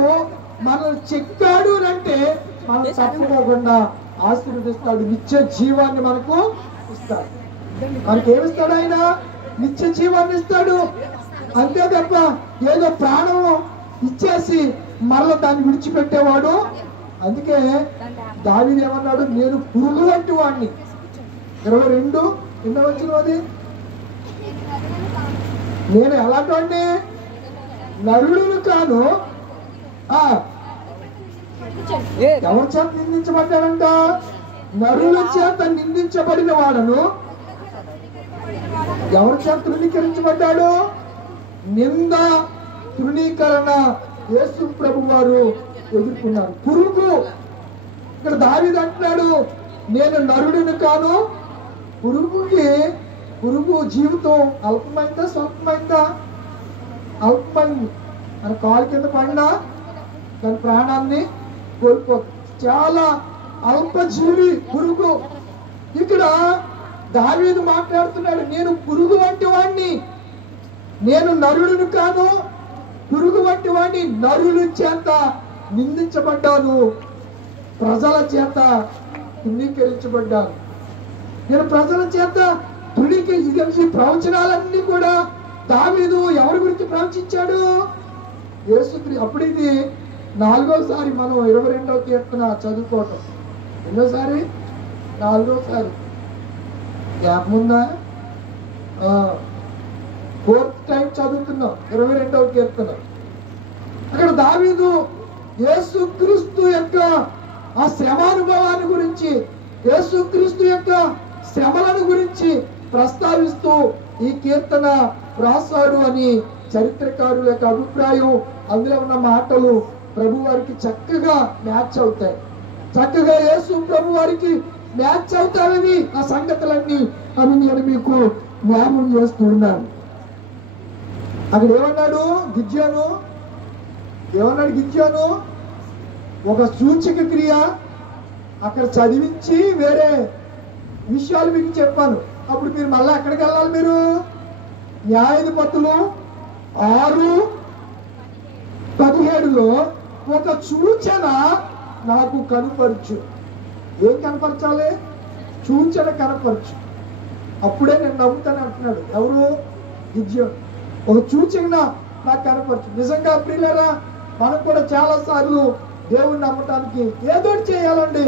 మనల్ని చెక్కాడు అంటే మనం తప్పుకోకుండా ఆశీర్వదిస్తాడు. నిత్య జీవాన్ని మనకు ఇస్తాడు. మనకేమిస్తాడు? ఆయన నిత్య జీవాన్ని ఇస్తాడు. అంతే తప్ప ఏదో ప్రాణం ఇచ్చేసి మరల దాన్ని విడిచిపెట్టేవాడు. అందుకే దావీదు ఏమన్నాడు? నేను పురుగు వంటి వాడిని. 22 ఎన్నో వచ్చినది, నేను ఎలాంటి వాడిని? నరుడును కాను. ఎవరి చేత నిందించబడ్డాడంట? నరుల చేత నిందించబడిన వాడను. ఎవరి చేత తృణీకరించబడ్డాడు? నింద తృణీకరణ యేసు ప్రభు వారు ఎదుర్కొన్నారు. పురుగు. ఇక్కడ దావీదు అంటున్నాడు, నేను నరుడిని కాను. పురుగు జీవితం అల్పమైందా స్వల్పమైందా? అల్పమైంది. మన కాలు కింద పడినా దాని ప్రాణాన్ని కోల్పోతుంది. చాలా అల్పజీవి పురుగు. ఇక్కడ దావీదు మాట్లాడుతున్నాడు, నేను పురుగు వంటి వాడిని, నేను నరుడిని కాను, పురుగు వంటి వాడిని. నరుల చేత నిందించబడ్డాను, ప్రజల చేత తృణీకరించబడ్డాను. నేను ప్రజల చేత ఈ ప్రవచనాలన్నీ కూడా దావీదు ఎవరి గురించి ప్రవచించాడు? యేసుక్రీస్తు. అప్పుడు ఇది 4వసారి మనం 22వ కీర్తన చదువుకోవటం. ఎన్నోసారి? 4వసారి. జ్ఞాపకం ఉందా? 4th టైం చదువుతున్నాం 22వ కీర్తన. అక్కడ దావీదు యేసుక్రీస్తు యొక్క ఆ శ్రమానుభవాన్ని గురించి, యేసుక్రీస్తు యొక్క శ్రమలను గురించి ప్రస్తావిస్తూ ఈ కీర్తన రాశాడు అని చరిత్రకారుల యొక్క అభిప్రాయం. అందులో ఉన్న మాటలు ప్రభు వారికి చక్కగా మ్యాచ్ అవుతాయి. చక్కగా యేసు ప్రభు వారికి మ్యాచ్ అవుతాయని ఆ సంగతులన్నీ అని నేను మీకు జ్ఞాపకం చేస్తూ ఉన్నాను. అక్కడ ఏమన్నాడు గిద్యోను? ఒక సూచక క్రియ అక్కడ చదివించి వేరే విషయాలు మీకు చెప్పాను. అప్పుడు మీరు మళ్ళీ ఎక్కడికి వెళ్ళాలి? మీరు న్యాయాధిపతులు 6:17లో ఒక సూచన నాకు కనపరచు. ఏం కనపరచాలి? సూచన కనపరచు, అప్పుడే నేను నమ్ముతాను అంటున్నాడు. ఎవరు? గిద్యోను. ఒక సూచన నాకు కనపరచు. నిజంగా ప్రియులారా, మనం కూడా చాలా సార్లు దేవుడిని నమ్మటానికి ఏదో చేయాలండి,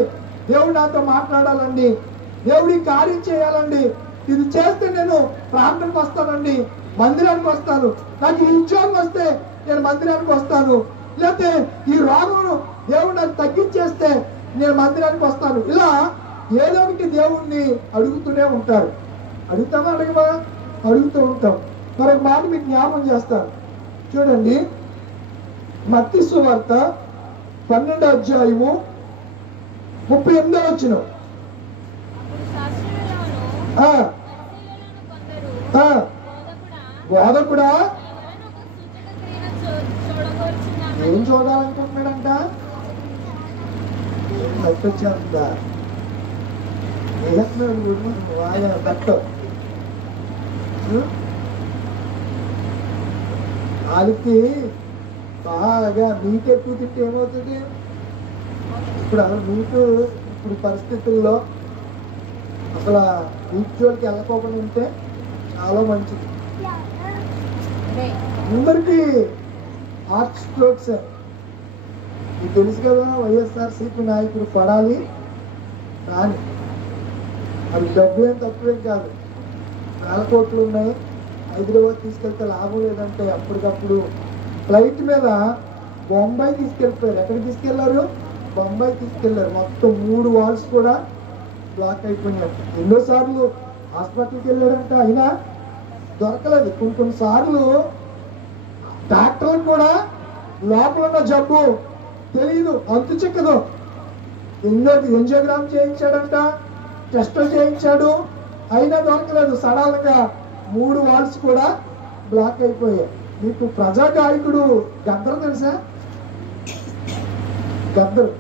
దేవుడు నాతో మాట్లాడాలండి, దేవుడి కార్యం చేయాలండి, ఇది చేస్తే నేను ప్రార్థనకు వస్తానండి, మందిరానికి వస్తాను, నాకు ఈ ఉద్యోగం వస్తే నేను మందిరానికి వస్తాను, లేకపోతే ఈ రోగం దేవుడు నాకు తగ్గించేస్తే నేను మందిరానికి వస్తాను. ఇలా ఏదో ఒకటి దేవుణ్ణి అడుగుతూనే ఉంటారు. అడుగుతామా? అడగమా? అడుగుతూ ఉంటాం. మరొక మాట మీకు జ్ఞాపకం చేస్తాను. చూడండి, మత్తయి సువార్త 12వ అధ్యాయము 38వ వచనం. బోధకుడా ఏం చూడాలనుకుంటున్నాడంట? వచ్చేస్తుందా బాగా పెట్ట వాళ్ళకి బాగా మీట్ ఎక్కువ తింటే ఏమవుతుంది? ఇప్పుడు మీటు ఇప్పుడు పరిస్థితుల్లో అసలు మీట్ జోలికి వెళ్ళకోకుండా ఉంటే చాలా మంచిది. అందరికీ హార్ట్ స్ట్రోక్స్. మీకు తెలుసు కదా, వైఎస్ఆర్సీపీ నాయకుడు పడాలి కానీ అది డబ్బు ఏం తక్కువేం కాదు, వేల కోట్లు ఉన్నాయి. హైదరాబాద్ తీసుకెళ్తే లాభం లేదంటే అప్పటికప్పుడు ఫ్లైట్ మీద బొంబాయి తీసుకెళ్ళిపోయారు. ఎక్కడికి తీసుకెళ్లారు? బొంబాయి తీసుకెళ్లారు. మొత్తం 3 వాల్స్ కూడా బ్లాక్ అయిపోయినాయి. ఎన్నోసార్లు హాస్పిటల్కి వెళ్ళాడంట, అయినా దొరకలేదు. కొన్నిసార్లు డాక్టర్లు కూడా లోపల ఉన్న జబ్బు తెలియదు, అంతు చిక్కదు. ఎంజియోగ్రామ్ చేయించాడంట, టెస్టులు చేయించాడు, అయినా దొరకలేదు. సడన్గా 3 వాల్స్ కూడా బ్లాక్ అయిపోయాయి. మీకు ప్రజాగాయకుడు గద్దర్ తెలుసా? గద్దర్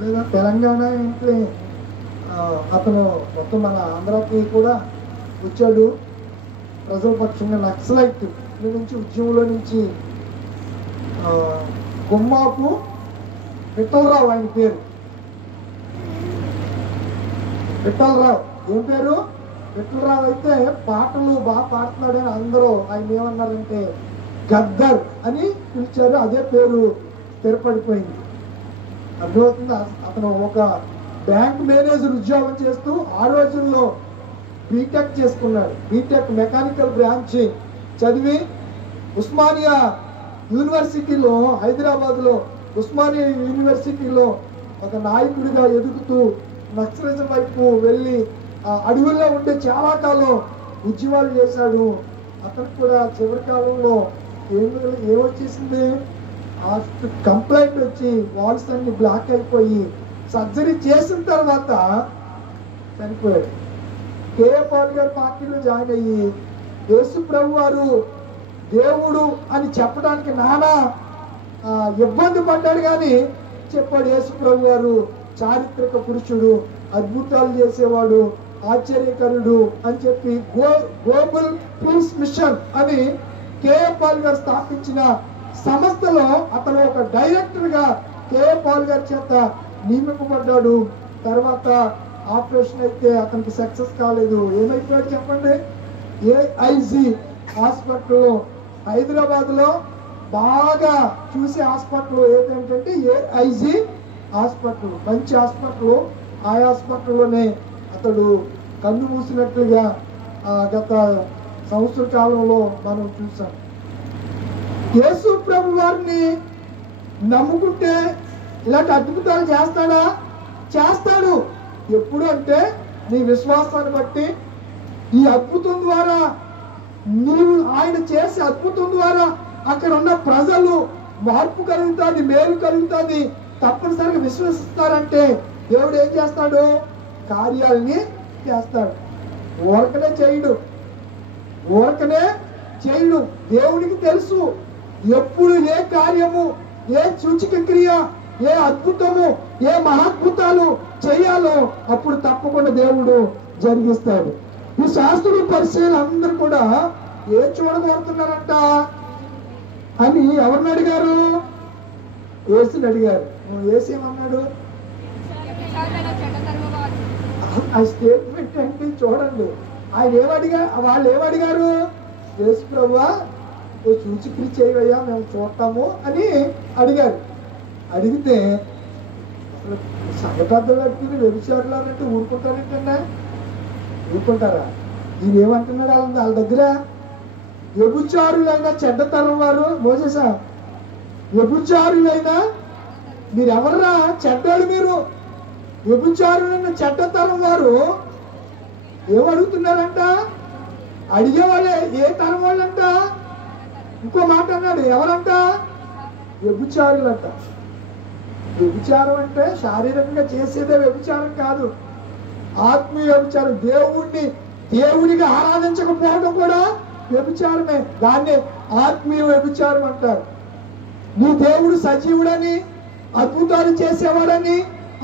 లేదా తెలంగాణ ఇంట్లో అతను మొత్తం మన ఆంధ్రాకి కూడా వచ్చాడు. ప్రజల పక్షంగా నక్సలైట్ నుంచి ఉద్యమంలో నుంచి గుమ్మాపు విఠలరావు ఆయన పేరు. విఠలరావు ఏం పేరు? విఠలరావు. అయితే పాటలు బాగా పాడుతున్నాడని అందరూ ఆయన ఏమన్నారంటే గద్దర్ అని పిలిచారు. అదే పేరు స్థిరపడిపోయింది. అర్థమవుతుంది. అతను ఒక బ్యాంక్ మేనేజర్ ఉద్యోగం చేస్తూ ఆ రోజుల్లో బీటెక్ చేసుకున్నాడు. బీటెక్ మెకానికల్ బ్రాంచ్ చదివి ఉస్మానియా యూనివర్సిటీలో, హైదరాబాద్లో ఉస్మానియా యూనివర్సిటీలో ఒక నాయకుడిగా ఎదుగుతూ నక్సలిజం వైపు వెళ్ళి అడవుల్లో ఉండే చాలా కాలం ఉద్యమాలు చేశాడు. అతనికి కూడా చివరి కాలంలో ఏమొచ్చేసింది? కంప్లైంట్ వచ్చి వాల్స్ అన్ని బ్లాక్ అయిపోయి సర్జరీ చేసిన తర్వాత చనిపోయాడు. కేఏ పాల్ గారు పార్టీలో జాయిన్ అయ్యి యేసు ప్రభు వారు దేవుడు అని చెప్పడానికి నానా ఇబ్బంది పడ్డాడు, కానీ చెప్పాడు యేసు ప్రభు వారు చారిత్రక పురుషుడు, అద్భుతాలు చేసేవాడు, ఆశ్చర్యకరుడు అని చెప్పి గ్లోబల్ పీస్ మిషన్ అని కేఏ పాల్ గారు స్థాపించిన సంస్థలో అతను ఒక డైరెక్టర్గా కేఏ పాల్ గారి చేత నియమింపబడ్డాడు. తర్వాత ఆపరేషన్ అయితే అతనికి సక్సెస్ కాలేదు. ఏమైపోయాడు చెప్పండి? ఏఐజీ హాస్పిటల్లో, హైదరాబాద్లో బాగా చూసే హాస్పిటల్ ఏంటంటే ఏఐజీ హాస్పిటల్. మంచి హాస్పిటల్. ఆ హాస్పిటల్లోనే అతడు కన్ను మూసినట్లుగా గత సంవత్సర కాలంలో మనం చూసాం. యేసు ప్రభు వారిని నమ్ముకుంటే ఇలాంటి అద్భుతాలు చేస్తాడా? చేస్తాడు. ఎప్పుడు అంటే నీ విశ్వాసాన్ని బట్టి. ఈ అద్భుతం ద్వారా నీవు ఆయన చేసే అద్భుతం ద్వారా అక్కడ ఉన్న ప్రజలు మార్పు కలుగుతుంది, మేలు కలుగుతుంది, తప్పనిసరిగా విశ్వసిస్తారంటే దేవుడు ఏం చేస్తాడు? కార్యాలని చేస్తాడు. ఊరకనే చేయడు. దేవుడికి తెలుసు ఎప్పుడు ఏ కార్యము, ఏ సూచక క్రియ, ఏ అద్భుతము, ఏ మహాద్భుతాలు చేయాలో అప్పుడు తప్పకుండా దేవుడు జరిగిస్తాడు. ఈ శాస్త్రులు పరిశీలన అందరూ కూడా ఏం చూడగోరుతున్నారంట అని ఎవరిని అడిగారు? యేసుని అడిగారు. యేసు ఏమన్నాడు? ఆ స్టేట్మెంట్ అంటే చూడండి, ఆయన వాళ్ళు ఏమడిగారు? యేసు ప్రభువా ఓ సూచిక్రియ చేయవయ్యా, మేము చూడటాము అని అడిగారు. అడిగితే సంఘటన పెట్టుకుని వ్యభిచారులు అన్నట్టు ఊరుకుంటారంటే ఊరుకుంటారా? ఈయన ఏమంటున్నాడు వాళ్ళ దగ్గర? వ్యభిచారులైన చెడ్డతరం వారు, మోసేసా వ్యభిచారులైనా మీరెవర్రా? చెడ్డోళ్ళు మీరు. వ్యభిచారులైన చెడ్డతరం వారు ఏమడుగుతున్నారంట? అడిగేవాళ్ళే. ఏ తరం వాళ్ళంట? ఇంకో మాట అన్నాడు. ఎవరంట? వ్యభిచారులంట. వ్యభిచారం అంటే శారీరకంగా చేసేదే వ్యభిచారం కాదు, ఆత్మీయ వ్యభిచారం. దేవుడిగా ఆరాధించకపోవడం కూడా వ్యభిచారమే. దాన్ని ఆత్మీయ వ్యభిచారం అంటారు. నీ దేవుడు సజీవుడని, అద్భుతాలు చేసేవాడని,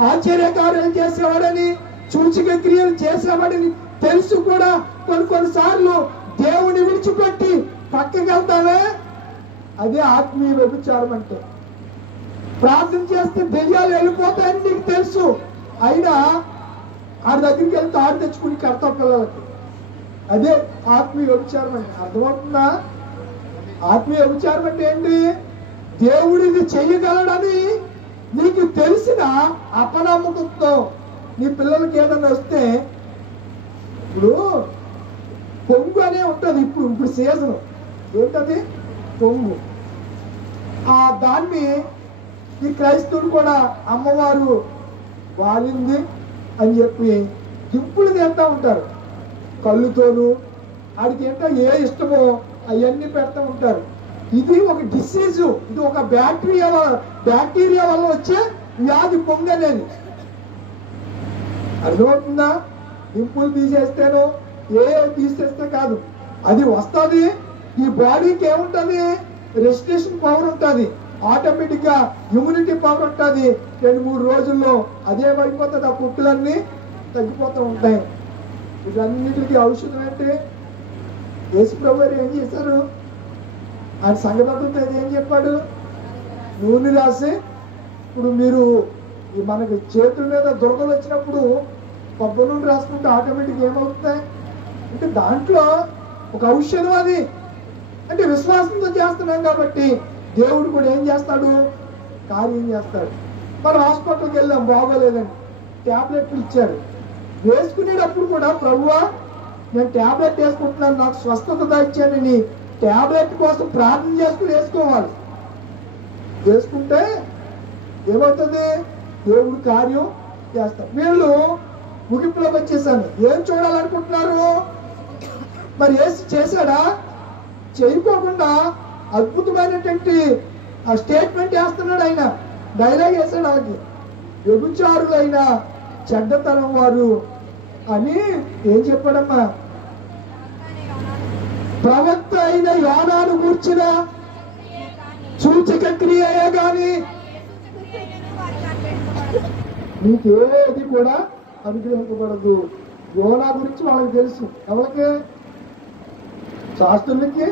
ఆశ్చర్యకార్యాలు చేసేవాడని, సూచక క్రియలు చేసేవాడని తెలుసు కూడా కొన్నిసార్లు దేవుని విడిచిపెట్టి పక్కకి వెళ్తావే, అదే ఆత్మీయ వ్యభిచారం అంటే. ప్రార్థన చేస్తే దెయ్యాలు వెళ్ళిపోతాయని నీకు తెలుసు, అయినా ఆడి దగ్గరికి వెళ్తే ఆడు తెచ్చుకుని కడతా పిల్లలకి. అదే ఆత్మీయ వ్యభిచారం అంటే. అర్థమవుతుందా? ఆత్మీయ వ్యభిచారం అంటే ఏంటి? దేవుడు ఇది చెయ్యగలడని నీకు తెలిసిన అపనమ్మకంతో నీ పిల్లలకి ఏదైనా వస్తే, ఇప్పుడు పొంగు అనే ఉంటుంది. ఇప్పుడు సీజన్ ఏంటది? పొంగు. దాన్ని ఈ క్రైస్తవులు కూడా అమ్మవారు వాలింది అని చెప్పి దింపులు తింటూ ఉంటారు. కళ్ళుతోనూ ఆడికి ఏంటో ఏ ఇష్టమో అవన్నీ పెడతా ఉంటారు. ఇది ఒక డిసీజు, ఇది ఒక బ్యాక్టీరియా వల్ల వచ్చే వ్యాధి పొంగు అనేది. అర్థమవుతుందా? దింపులు తీసేస్తేనో తీసేస్తే కాదు, అది వస్తుంది. ఈ బాడీకి ఏముంటుంది? రెసిస్టేషన్ పవర్ ఉంటుంది, ఆటోమేటిక్ గా ఇమ్యూనిటీ పవర్ ఉంటుంది. 2-3 రోజుల్లో అదే పడిపోతుంది, ఆ పుట్టులన్నీ తగ్గిపోతూ ఉంటాయి. వీటన్నిటికీ ఔషధం ఏంటి? యేసుప్రభు గారు ఏం చేశారు? ఆయన సంఘటనతో ఏం చెప్పాడు? నూనె రాసి, ఇప్పుడు మీరు మనకి చేతుల మీద దురదలు వచ్చినప్పుడు కొబ్బరి నూనె రాసుకుంటే ఆటోమేటిక్ ఏమవుతాయి అంటే దాంట్లో ఒక ఔషధం అది. అంటే విశ్వాసంతో చేస్తున్నాం కాబట్టి దేవుడు కూడా ఏం చేస్తాడు? కార్యం చేస్తాడు. మనం హాస్పిటల్కి వెళ్ళాం, బాగోలేదండి, ట్యాబ్లెట్లు ఇచ్చారు. వేసుకునేటప్పుడు కూడా ప్రభువా నేను ట్యాబ్లెట్ వేసుకుంటున్నాను, నాకు స్వస్థత ఇచ్చానని ట్యాబ్లెట్ కోసం ప్రార్థన చేసుకుని వేసుకోవాలి. వేసుకుంటే ఏమవుతుంది? దేవుడు కార్యం చేస్తారు. వీళ్ళు ముగింపులోకి వచ్చేసాను. ఏం చూడాలనుకుంటున్నారు? మరి ఏసి చేశాడా? చేయకోకుండా అద్భుతమైనటువంటి ఆ స్టేట్మెంట్ వేస్తున్నాడు ఆయన. డైలాగ్ వేసాడు వాళ్ళకి, వ్యభిచారులైన చెడ్డతనం వారు అని ఏం చెప్పాడమ్మా? ప్రవక్త అయిన యోనాను గూర్చిన సూచక క్రియయే గాని నీకేది కూడా అనుగ్రహింపబడదు. యోనా గురించి వాళ్ళకి తెలుసు. ఎవరికి? శాస్త్రులకి,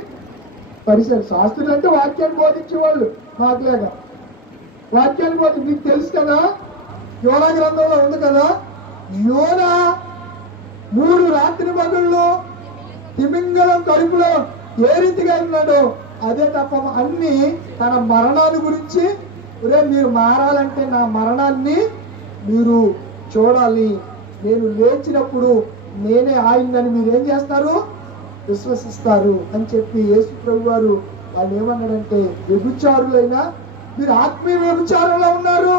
పరిసర. శాస్త్రులు అంటే వాక్యాన్ని బోధించేవాళ్ళు, మాకులేగా వాక్యాన్ని బోధి. మీకు తెలుసు కదా, యోనా గ్రంథంలో ఉంది కదా, యోనా 3 రాత్రి పగళ్ళు తిమింగలం కడుపులో ఏ రీతిగా ఉన్నాడో అదే తప్ప అన్ని తన మరణాన్ని గురించి, మీరు మారాలంటే నా మరణాన్ని మీరు చూడాలి, నేను లేచినప్పుడు నేనే ఆయనని మీరు ఏం చేస్తారు? విశ్వసిస్తారు అని చెప్పి యేసు ప్రభు వారు వాళ్ళు ఏమన్నాడంటే, వ్యభిచారులైనా మీరు ఆత్మీయ వ్యభిచారంలో ఉన్నారు.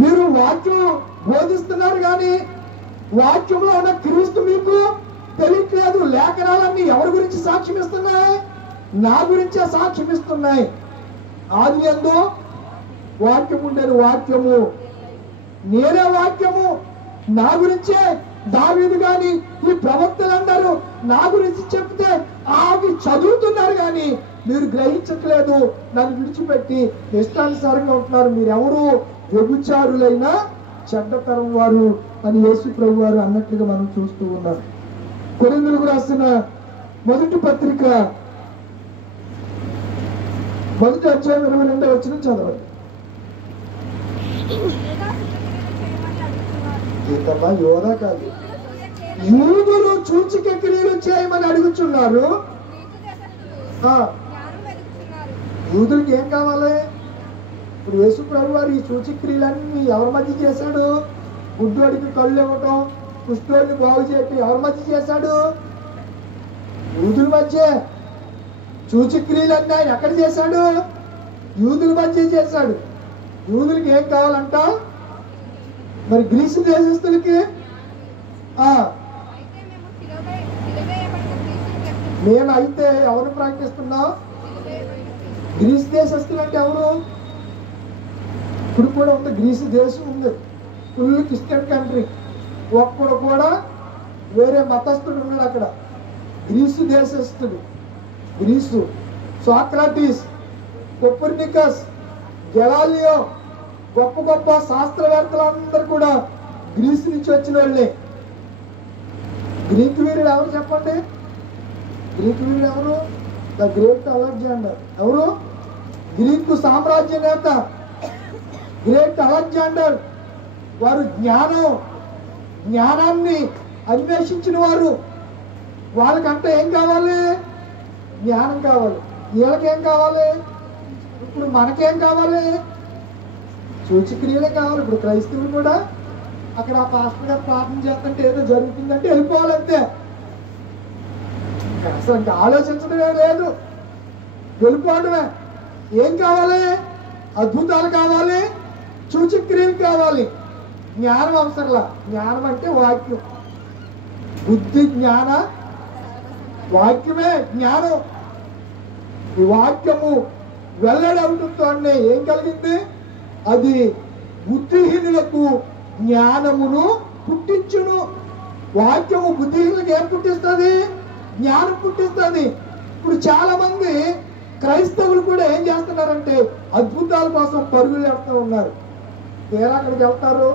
మీరు వాక్యం బోధిస్తున్నారు కానీ వాక్యంలో ఉన్న క్రీస్తు మీకు తెలియట్లేదు. లేఖనాలన్నీ ఎవరి గురించి సాక్ష్యం ఇస్తున్నాయి? నా గురించే సాక్ష్యం ఇస్తున్నాయి. ఆదియందు వాక్యము ఉండేది, వాక్యము నేనే వాక్యము. నా గురించే దావీదు గాని ఈ ప్రవక్తలందరూ నా గురించి చెప్తే అవి చదువుతున్నారు కానీ మీరు గ్రహించట్లేదు. నన్ను విడిచిపెట్టి ఇష్టానుసారంగా ఉంటున్నారు. మీరెవరు? వ్యభిచారులైన చెడ్డతరం వారు అని యేసు ప్రభు వారు అన్నట్లుగా మనం చూస్తూ ఉన్నాం. కొరింథీయులకు రాసిన మొదటి పత్రిక 1వ అధ్యాయం 22వ వచనం చదవండి. యోధా కాదు, యూదులు సూచక క్రియలు చేయమని అడుగుతున్నారు. యూదులకి ఏం కావాలి? ఇప్పుడు యేసు ప్రభు వారు ఈ సూచక క్రియలన్నీ ఎవరి మధ్య చేశాడు? గుడ్డోడికి కళ్ళు ఇవ్వటం, కుష్ఠోడిని బాగు చేయటం ఎవరి మధ్య చేశాడు? యూదుల మధ్య. సూచక క్రియలన్నీ ఆయన ఎక్కడ చేశాడు? యూదుల మధ్య చేశాడు. యూదులకి ఏం కావాలంట? మరి గ్రీసు దేశస్తులకి మేమైతే ఎవరు ప్రకటిస్తున్నాం? గ్రీసు దేశస్తులు అంటే ఎవరు? ఇప్పుడు కూడా ఉంది, గ్రీసు దేశం ఉంది, ఫుల్ క్రిస్టియన్ కంట్రీ. ఒక్కడు కూడా వేరే మతస్థుడు ఉన్నాడు అక్కడ. గ్రీసు దేశస్థుడు. గ్రీసు. సోక్రటీస్, కొపర్నికస్, గెలాలియో, గొప్ప గొప్ప శాస్త్రవేత్తలందరూ కూడా గ్రీసు నుంచి వచ్చిన వాళ్ళే. గ్రీక్ వీరుడు ఎవరు చెప్పండి? గ్రీక్ వీరుడు ఎవరు? The great Alexander. ఎవరు? గ్రీకు సామ్రాజ్య నేత గ్రేట్ అలెగ్జాండర్. వారు జ్ఞానాన్ని అన్వేషించిన వారు. వాళ్ళకంటే ఏం కావాలి? జ్ఞానం కావాలి. వీళ్ళకేం కావాలి? ఇప్పుడు మనకేం కావాలి? సూచక్రియలే కావాలి. ఇప్పుడు క్రైస్తవులు కూడా అక్కడ ఆ పాస్టర్ గారు ప్రార్థన చేస్తుంటే ఏదో జరుగుతుందంటే వెళ్ళిపోవాలంతే. అసలు ఇంకా ఆలోచించడమే లేదు, వెళ్ళిపోవడమే. ఏం కావాలి? అద్భుతాలు కావాలి, సూచక్రియలు కావాలి. జ్ఞానం అవసరంలా. జ్ఞానం అంటే వాక్యం. బుద్ధి జ్ఞాన వాక్యమే జ్ఞానం. ఈ వాక్యము వెల్లడవుతుందో అనే ఏం కలిగింది? అది బుద్ధిహీనులకు జ్ఞానమును పుట్టించును. వాక్యము బుద్ధిహీనులకు ఏం పుట్టిస్తుంది? జ్ఞానం పుట్టిస్తుంది. ఇప్పుడు చాలా మంది క్రైస్తవులు కూడా ఏం చేస్తున్నారంటే అద్భుతాల కోసం పరుగులు వెళ్తూ ఉన్నారు. తీరా అక్కడికి వెళ్తారు,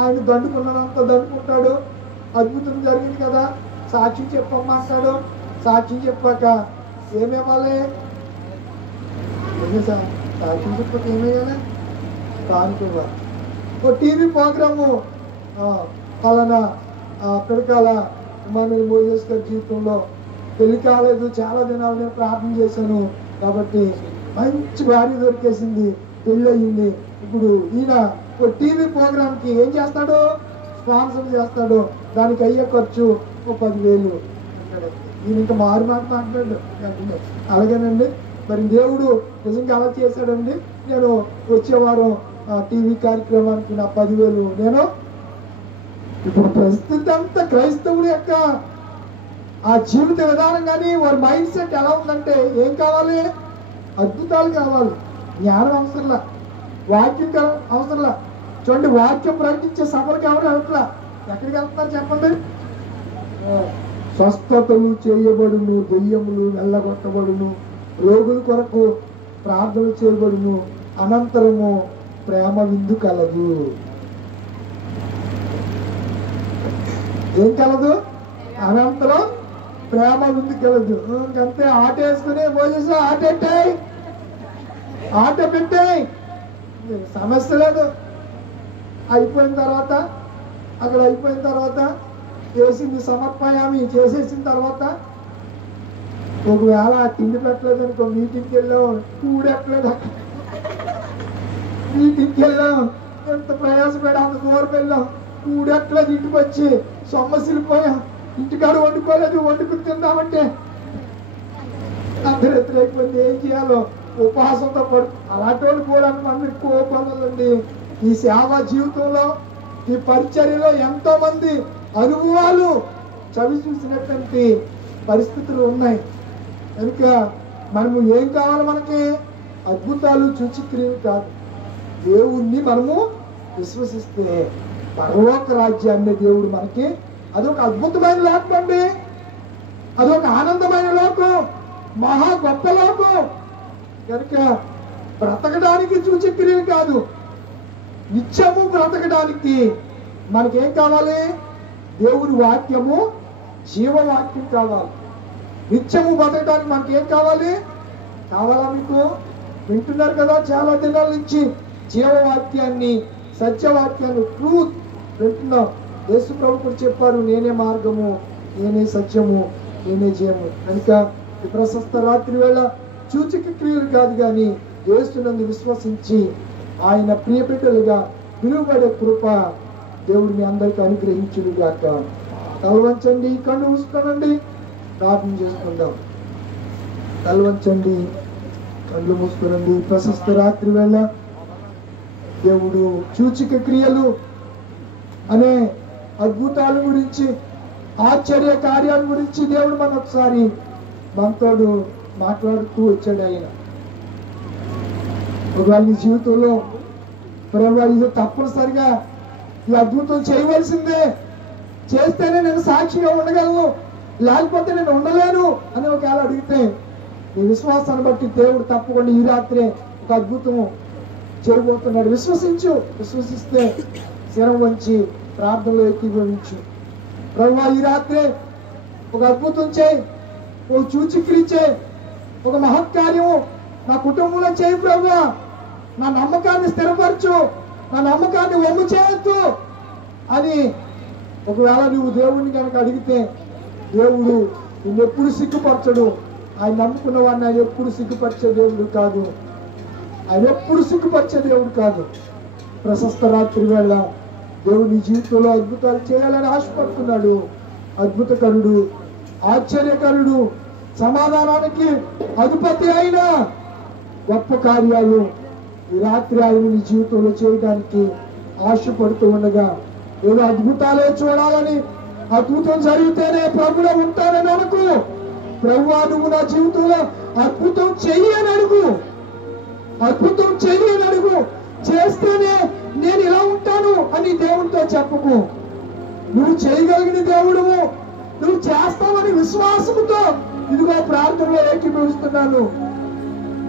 ఆయన దండుకున్నంత దండుకుంటాడు. అద్భుతం జరిగింది కదా, సాక్షి చెప్పమ్మంటాడు. సాక్షి చెప్పాక ఏమేవాలి? సాక్షి చెప్పాక ఏమేయాలి? కానుకోవాలి. ఓ టీవీ ప్రోగ్రాము పలానా పిడకాల ఇమ్మానుయేల్ మోసెస్ గారి జీవితంలో పెళ్లి కాలేదు, చాలా దినాలు నేను ప్రార్థన చేశాను కాబట్టి మంచి భార్య దొరికేసింది, పెళ్ళి అయ్యింది. ఇప్పుడు ఈయన ఓ టీవీ ప్రోగ్రామ్కి ఏం చేస్తాడు? స్పాన్సర్ చేస్తాడు. దానికి అయ్యే ఖర్చు ఓ 10,000 అంటాడు. ఈయన ఇంకా మారు మాట్లాడు. అలాగేనండి, మరి దేవుడు నిజంగా అలా చేశాడండి. నేను వచ్చే వారం టీవీ కార్యక్రమానికి నా 10,000 నేను. ఇప్పుడు ప్రస్తుతం అంతా క్రైస్తవుల యొక్క ఆ జీవిత విధానం కానీ వారి మైండ్ సెట్ ఎలా ఉందంటే ఏం కావాలి? అద్భుతాలు కావాలి. జ్ఞానం అవసరంలా, వాక్యం అవసరంలా. చూడండి, వాక్యం ప్రకటించే సభలకు ఎవరు వెళ్తలా. ఎక్కడికి వెళ్తున్నారు చెప్పండి? స్వస్థతలు చేయబడును, దెయ్యములు వెళ్ళగొట్టబడును, రోగుల కొరకు ప్రార్థన చేయబడును, అనంతరము ప్రేమ విందు కలదు. ఏం కలదు? అనంతరం ప్రేమ విందు కలదు. ఇంకంతే ఆట వేసుకుని పోలీసు ఆట పెట్టాయి, సమస్య లేదు. అయిపోయిన తర్వాత అక్కడ అయిపోయిన తర్వాత చేసింది సమర్పయామి చేసేసిన తర్వాత ఒకవేళ తిండి పెట్టలేదు అనుకో, మీటింగ్కి వెళ్ళాం, కూడెట్టలేదు. అక్కడ మీటింగ్కి వెళ్ళాం, ఎంత ప్రయాసపడి అంత దూరం వెళ్ళాం, కూడెట్టలేదు. ఇంటికి వచ్చి సొమ్మసిలిపోయాం, ఇంటికాడ వండుకోలేదు, వండుకుని తిందామంటే అందరు వ్యతిరేకమంది. ఏం చేయాలో ఉపవాసంతో పడు. అలాంటి వాళ్ళు కూడా మంది కోపాలండి. ఈ సేవా జీవితంలో, ఈ పరిచర్యలో ఎంతో మంది అనుభవాలు చవి చూసినటువంటి పరిస్థితులు ఉన్నాయి. కనుక మనము ఏం కావాలి? మనకి అద్భుతాలు సూచక్రియలు కాదు. దేవుణ్ణి మనము విశ్వసిస్తే పరలోక రాజ్యాన్ని దేవుడు మనకి, అదొక అద్భుతమైన లోకం అండి. అదొక ఆనందమైన లోకం, మహా గొప్ప లోకం. కనుక బ్రతకడానికి సూచక్రియలు కాదు, నిత్యము బ్రతకడానికి మనకేం కావాలి? దేవుని వాక్యము, జీవవాక్యం కావాలి. నిత్యము బ్రతకడానికి మనకేం కావాలి? కావాలా? మీకు వింటున్నారు కదా చాలా దినాల నుంచి జీవవాక్యాన్ని, సత్యవాక్యాన్ని, ట్రూత్ వింటున్నాం. యేసు ప్రభు కూడా చెప్పారు, నేనే మార్గము, నేనే సత్యము, నేనే జీవము. కనుక ఈ ప్రశస్త రాత్రి వేళ సూచక క్రియలు కాదు కానీ యేసునందు విశ్వసించి ఆయన ప్రియబిడ్డలుగా పిలువబడే కృప దేవుడిని అందరికీ అనుగ్రహించుగాక. తలవంచండి, కళ్ళు మూసుకోనండి, ప్రార్థన చేసుకుందాం. తలవంచండి, కళ్ళు మూసుకోనండి. ప్రశస్త రాత్రి వేళ దేవుడు సూచక క్రియలు అనే అద్భుతాల గురించి, ఆశ్చర్య కార్యాల గురించి దేవుడు మన ఒకసారి మనతోడు మాట్లాడుతూ వచ్చాడు. ఆయన ఒకవేళ నీ జీవితంలో ఇది తప్పనిసరిగా ఈ అద్భుతం చేయవలసిందే, చేస్తేనే నేను సాక్షిగా ఉండగలను, లేకపోతే నేను ఉండలేను అని ఒకవేళ అడిగితే నీ విశ్వాసాన్ని బట్టి దేవుడు తప్పకుండా ఈ రాత్రే ఒక అద్భుతం చేయబోతున్నాడు. విశ్వసించు, విశ్వసిస్తే శిరం వంచి ప్రార్థనలో ఏకీభవించు. ప్రభువా ఈ రాత్రే ఒక అద్భుతం చేయి, ఒక సూచక్రియ చేయి, ఒక మహత్కార్యము నా కుటుంబంలో చేయి ప్రభువా. నా నమ్మకాన్ని స్థిరపరచు, నా నమ్మకాన్ని వమ్ము చేయొద్దు అని ఒకవేళ నువ్వు దేవుడిని కనుక అడిగితే దేవుడు నిన్నెప్పుడు సిగ్గుపరచడు. ఆయన నమ్ముకున్న వాడిని ఆయన ఎప్పుడు సిగ్గుపరిచే దేవుడు కాదు. ఆయన ఎప్పుడు సిగ్గుపరిచే దేవుడు కాదు. ప్రశస్త రాత్రి వేళ దేవుడు నీ జీవితంలో అద్భుతాలు చేయాలని ఆశపడుతున్నాడు. అద్భుతకరుడు, ఆశ్చర్యకరుడు, సమాధానానికి అధిపతి అయిన గొప్ప కార్యాలు ఈ రాత్రి ఆయన నీ జీవితంలో చేయడానికి ఆశపడుతూ ఉండగా, ఏదో అద్భుతాలే చూడాలని, అద్భుతం జరిగితేనే ప్రభులో ఉంటానని అనుకో. ప్రభువా నువ్వు నా జీవితంలో అద్భుతం చెయ్యి అని అడుగు, అద్భుతం చెయ్యి అని అడుగు. చేస్తేనే నేను ఇలా ఉంటాను అని దేవుడితో చెప్పుకో. నువ్వు చేయగలిగిన దేవుడువు, నువ్వు చేస్తావని విశ్వాసంతో ఇదిగో ప్రార్థనలో ఏకీభవిస్తున్నాను.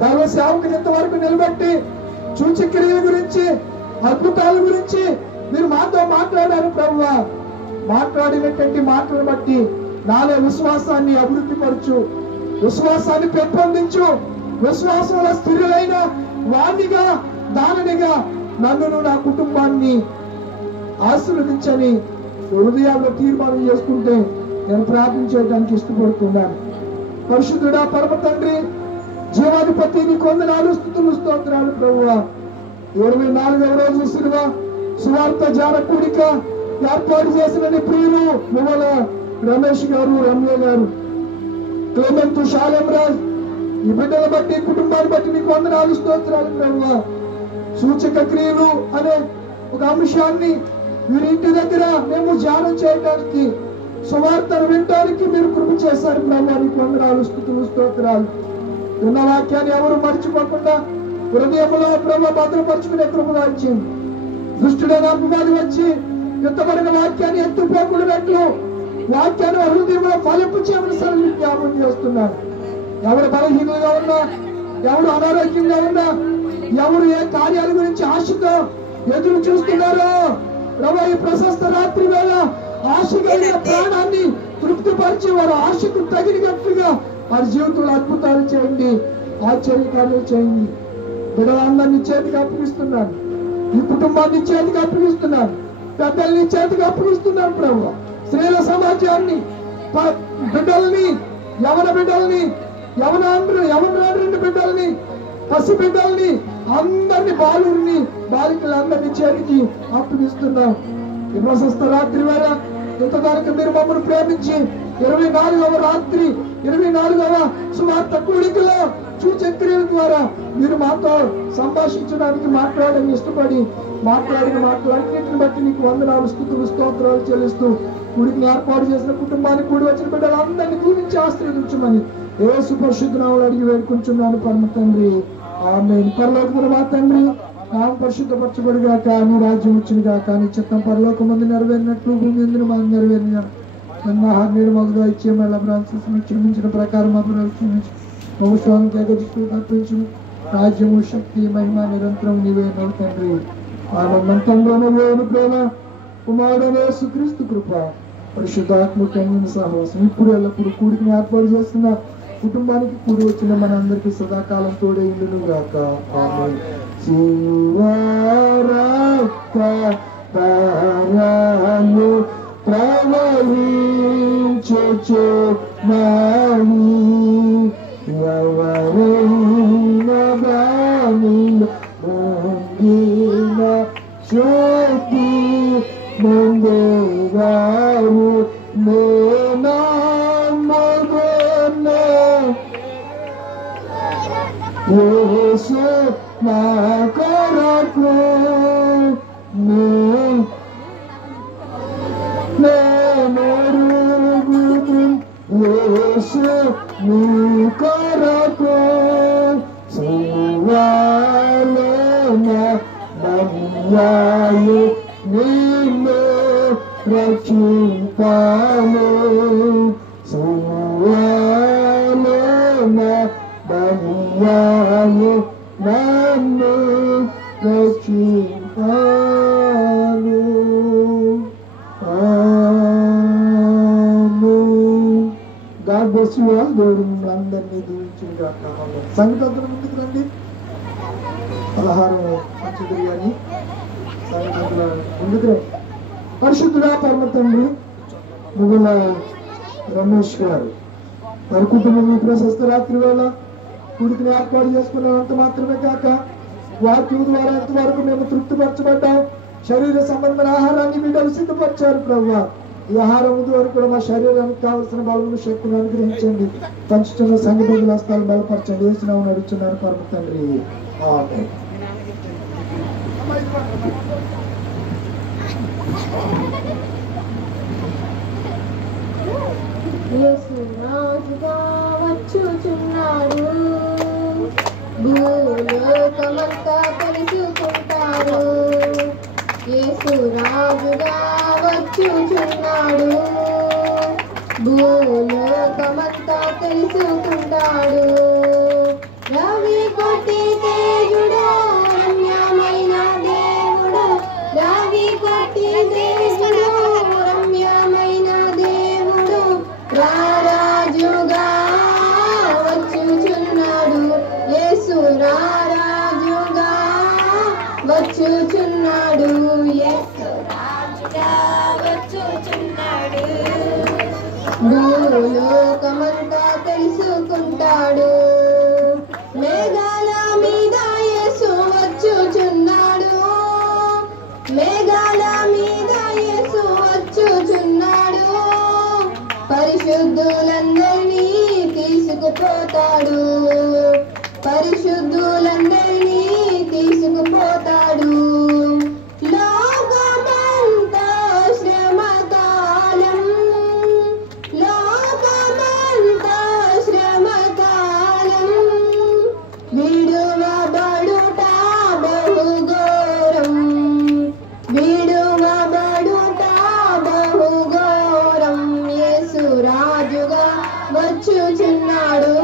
దైవ సేవకుని ఇంతవరకు నిలబెట్టి సూచక్రియల గురించి, అద్భుతాల గురించి మీరు మాతో మాట్లాడారు ప్రభువా. మాట్లాడినటువంటి మాటలను బట్టి నాలో విశ్వాసాన్ని అభివృద్ధి పరచు, విశ్వాసాన్ని పెంపొందించు. విశ్వాసంలో స్థిరులైన వాణిగా, దానినిగా నన్ను, నా కుటుంబాన్ని ఆశీర్వదించని హృదయాల్లో తీర్మానం చేసుకుంటే నేను ప్రార్థించడానికి ఇష్టపడుతున్నాను. పరిశుద్ధుడా, పరమ తండ్రి, జీవాధిపతి, నీకు వందనాలు, స్తుతులు, స్తోత్రాలు ప్రభువా. 24వ రోజు సిలువ సువార్త జాన కూడిక ఏర్పాటు చేసిన నీ ప్రియులు విమల రమేష్ గారు, రమ్య గారు, క్లెమెంట్, షాలేం రాజ్, ఈ బిడ్డల బట్టి, కుటుంబాన్ని బట్టి నీకు వందనాలు, స్తోత్రాలు ప్రభువా. సూచక క్రియలు అనే ఒక అంశాన్ని వీరింటి దగ్గర మేము ధ్యానం చేయడానికి, సువార్తను వినడానికి మీరు కృప చేశారు ప్రభువా. నీకు వందనాలు, స్తుతులు, స్తోత్రాలు. ఉన్న వాక్యాన్ని ఎవరు మర్చిపోకుండా హృదయంలో ప్రభు భద్రపరుచుకునే కృప దాల్చింది. దుష్టుడైన అపవాది వచ్చి ఎత్తబడిన వాక్యాన్ని ఎత్తుపోకూడనట్లు వాక్యాన్ని హృదయంలో ఫలింపు చేయమని సరళి జ్ఞాపకం చేస్తున్నారు. ఎవరు బలహీనంగా ఉన్నా, ఎవరు అనారోగ్యంగా ఉన్నా, ఎవరు ఏ కార్యాల గురించి ఆశతో ఎదురు చూస్తున్నారో ప్రభు ఈ ప్రశస్త రాత్రి వేళ ఆశ కలిగిన ప్రాణాన్ని తృప్తిపరిచి వారు ఆశకు తగినట్టుగా వారి జీవితంలో అద్భుతాలు చేయండి, ఆశ్చర్యకార్యాలు చేయండి. బిడ్డలందరినీ చేతికి అప్పగిస్తున్నాను, ఈ కుటుంబాన్ని చేతికి అప్పగిస్తున్నాను, పెద్దల్ని చేతికి అప్పగిస్తున్నాను ప్రభు. స్త్రీల సమాజాన్ని, బిడ్డల్ని, యవన బిడ్డల్ని, యవన బిడ్డల్ని, పసి బిడ్డల్ని, అందరినీ, బాలుల్ని, బాలికలందరినీ చేతికి అప్పగిస్తున్నాం. ఈ ప్రశస్త రాత్రి వేళ ఇంతవరకు మీరు మమ్మల్ని ప్రేమించి 24వ రాత్రి, 24వ సువార్త కూడికలో సూచక్రియల ద్వారా మీరు మాతో సంభాషించడానికి, మాట్లాడని ఇష్టపడి మాట్లాడిన మాటలన్నింటిని బట్టి నీకు వందనాలు, స్తుతులు, స్తోత్రాలు చెల్లిస్తూ కూడికి ఏర్పాటు చేసిన కుటుంబానికి, కూడి వచ్చిన బిడ్డలందరినీ దీవించి ఆశీర్వదించమని యేసు పరిశుద్ధ నామములో అడిగి వేడుకుంటున్నాను పరమ తండ్రి, ఆమేన్. పరలోకమున మా తండ్రి, నామం పరిశుద్ధపరచబడుగాక, నీ రాజ్యం వచ్చునుగాక, నీ చిత్తం పరలోకమందు నెరవేరినట్లు భూమి యందు మాకు నెరవేరిన ఆహార్యుడు మాకు ఇచ్చే మళ్ళీ క్షమించిన ప్రకారం మా క్షమించు, వంశానికి ఎగదిస్తూ తప్పించు. రాజ్యము, శక్తి, మహిమ నిరంతరం నీవే తండ్రి. ఆనందంలోనూ లేని ప్రేమ, కుమారుడైన యేసుక్రీస్తు కృప, పరిశుద్ధాత్మ సహవాసం ఇప్పుడు ఎల్లప్పుడు కూడికి ఏర్పాటు చేస్తున్న కుటుంబానికి, కూడి వచ్చిన మనందరికీ సదాకాలం తోడే ఇండును గాక, ఆమేన్. ప్రవహించుచు నాని ఎవరైనా దానిలో ముంగిన శక్తి ముందేవారు నేనమ్మగునే యేసు నా కొరకు యేసు నీ కొరకు సువాలన బయ్యాయి నిన్ను రక్షింపాను, సువాలన బయ్యాయి నన్ను బ్లెస్ యు ఆల్. దేవుడు మిమ్మల్ని అందరినీ దీవించును గాక. సంగతి అందరూ ముందుకు రండి. పలహారం పంచుదురు కానీ సంగతుల ముందుకు రండి. పరిశుద్ధుడా పరమ తండ్రి ముగ్గుల రమేష్ గారు వారి కుటుంబం ఈ ప్రశస్త రాత్రి వేళ కుడికిని ఏర్పాటు చేసుకున్నంత మాత్రమే కాక వాక్యం ద్వారా ఎంతవరకు మేము తృప్తిపరచబడ్డాం. శరీర సంబంధమైన ఆహారాన్ని బిడ్డలు సిద్ధపరిచారు ప్రభువా. ఈ ఆహారం వరకు కూడా మా శరీరానికి కావలసిన బలమును శక్తిని అనుగ్రహించండి. పంచుతున్న సంఘటన హస్తాలు బలపరచండి. వేసినామని అడుగుతున్నారు పరమ తండ్రి. ఆమేన్. యేసు రాజుగా వచ్చుచున్నాడు, భూలోకమంతా తెలుసుకుంటాడు. యేసు రాజుగా వచ్చుచున్నాడు, భూలోకమంతా తెలుసుకుంటాడు. రవి కొట్టి తేజుడు రమ్యమైన దేవుడు, రవి కొట్టి తేజుడు రమ్యమైన దేవుడు రారాజుగా వచ్చుచున్నాడు. యేసు రారాజుగా వచ్చుచున్నాడు. యేసు రాజుగా వచ్చుచున్నాడు, భూలోకమంతా తెలుసుకుంటాడు. మేఘాల మీద యేసు వచ్చుచున్నాడు, మేఘాల మీద యేసు వచ్చుచున్నాడు. పరిశుద్ధులందరినీ తీసుకుపోతాడు, పరిశుద్ధులందరినీ తీసుకుపోతాడు. లోకమంతా శ్రమకాలం, లోకమంతా శ్రమకాలం, విడువబడుట బహుఘోరం, విడువబడుట బహుఘోరం. యేసు రాజుగా వచ్చుచున్నాడు,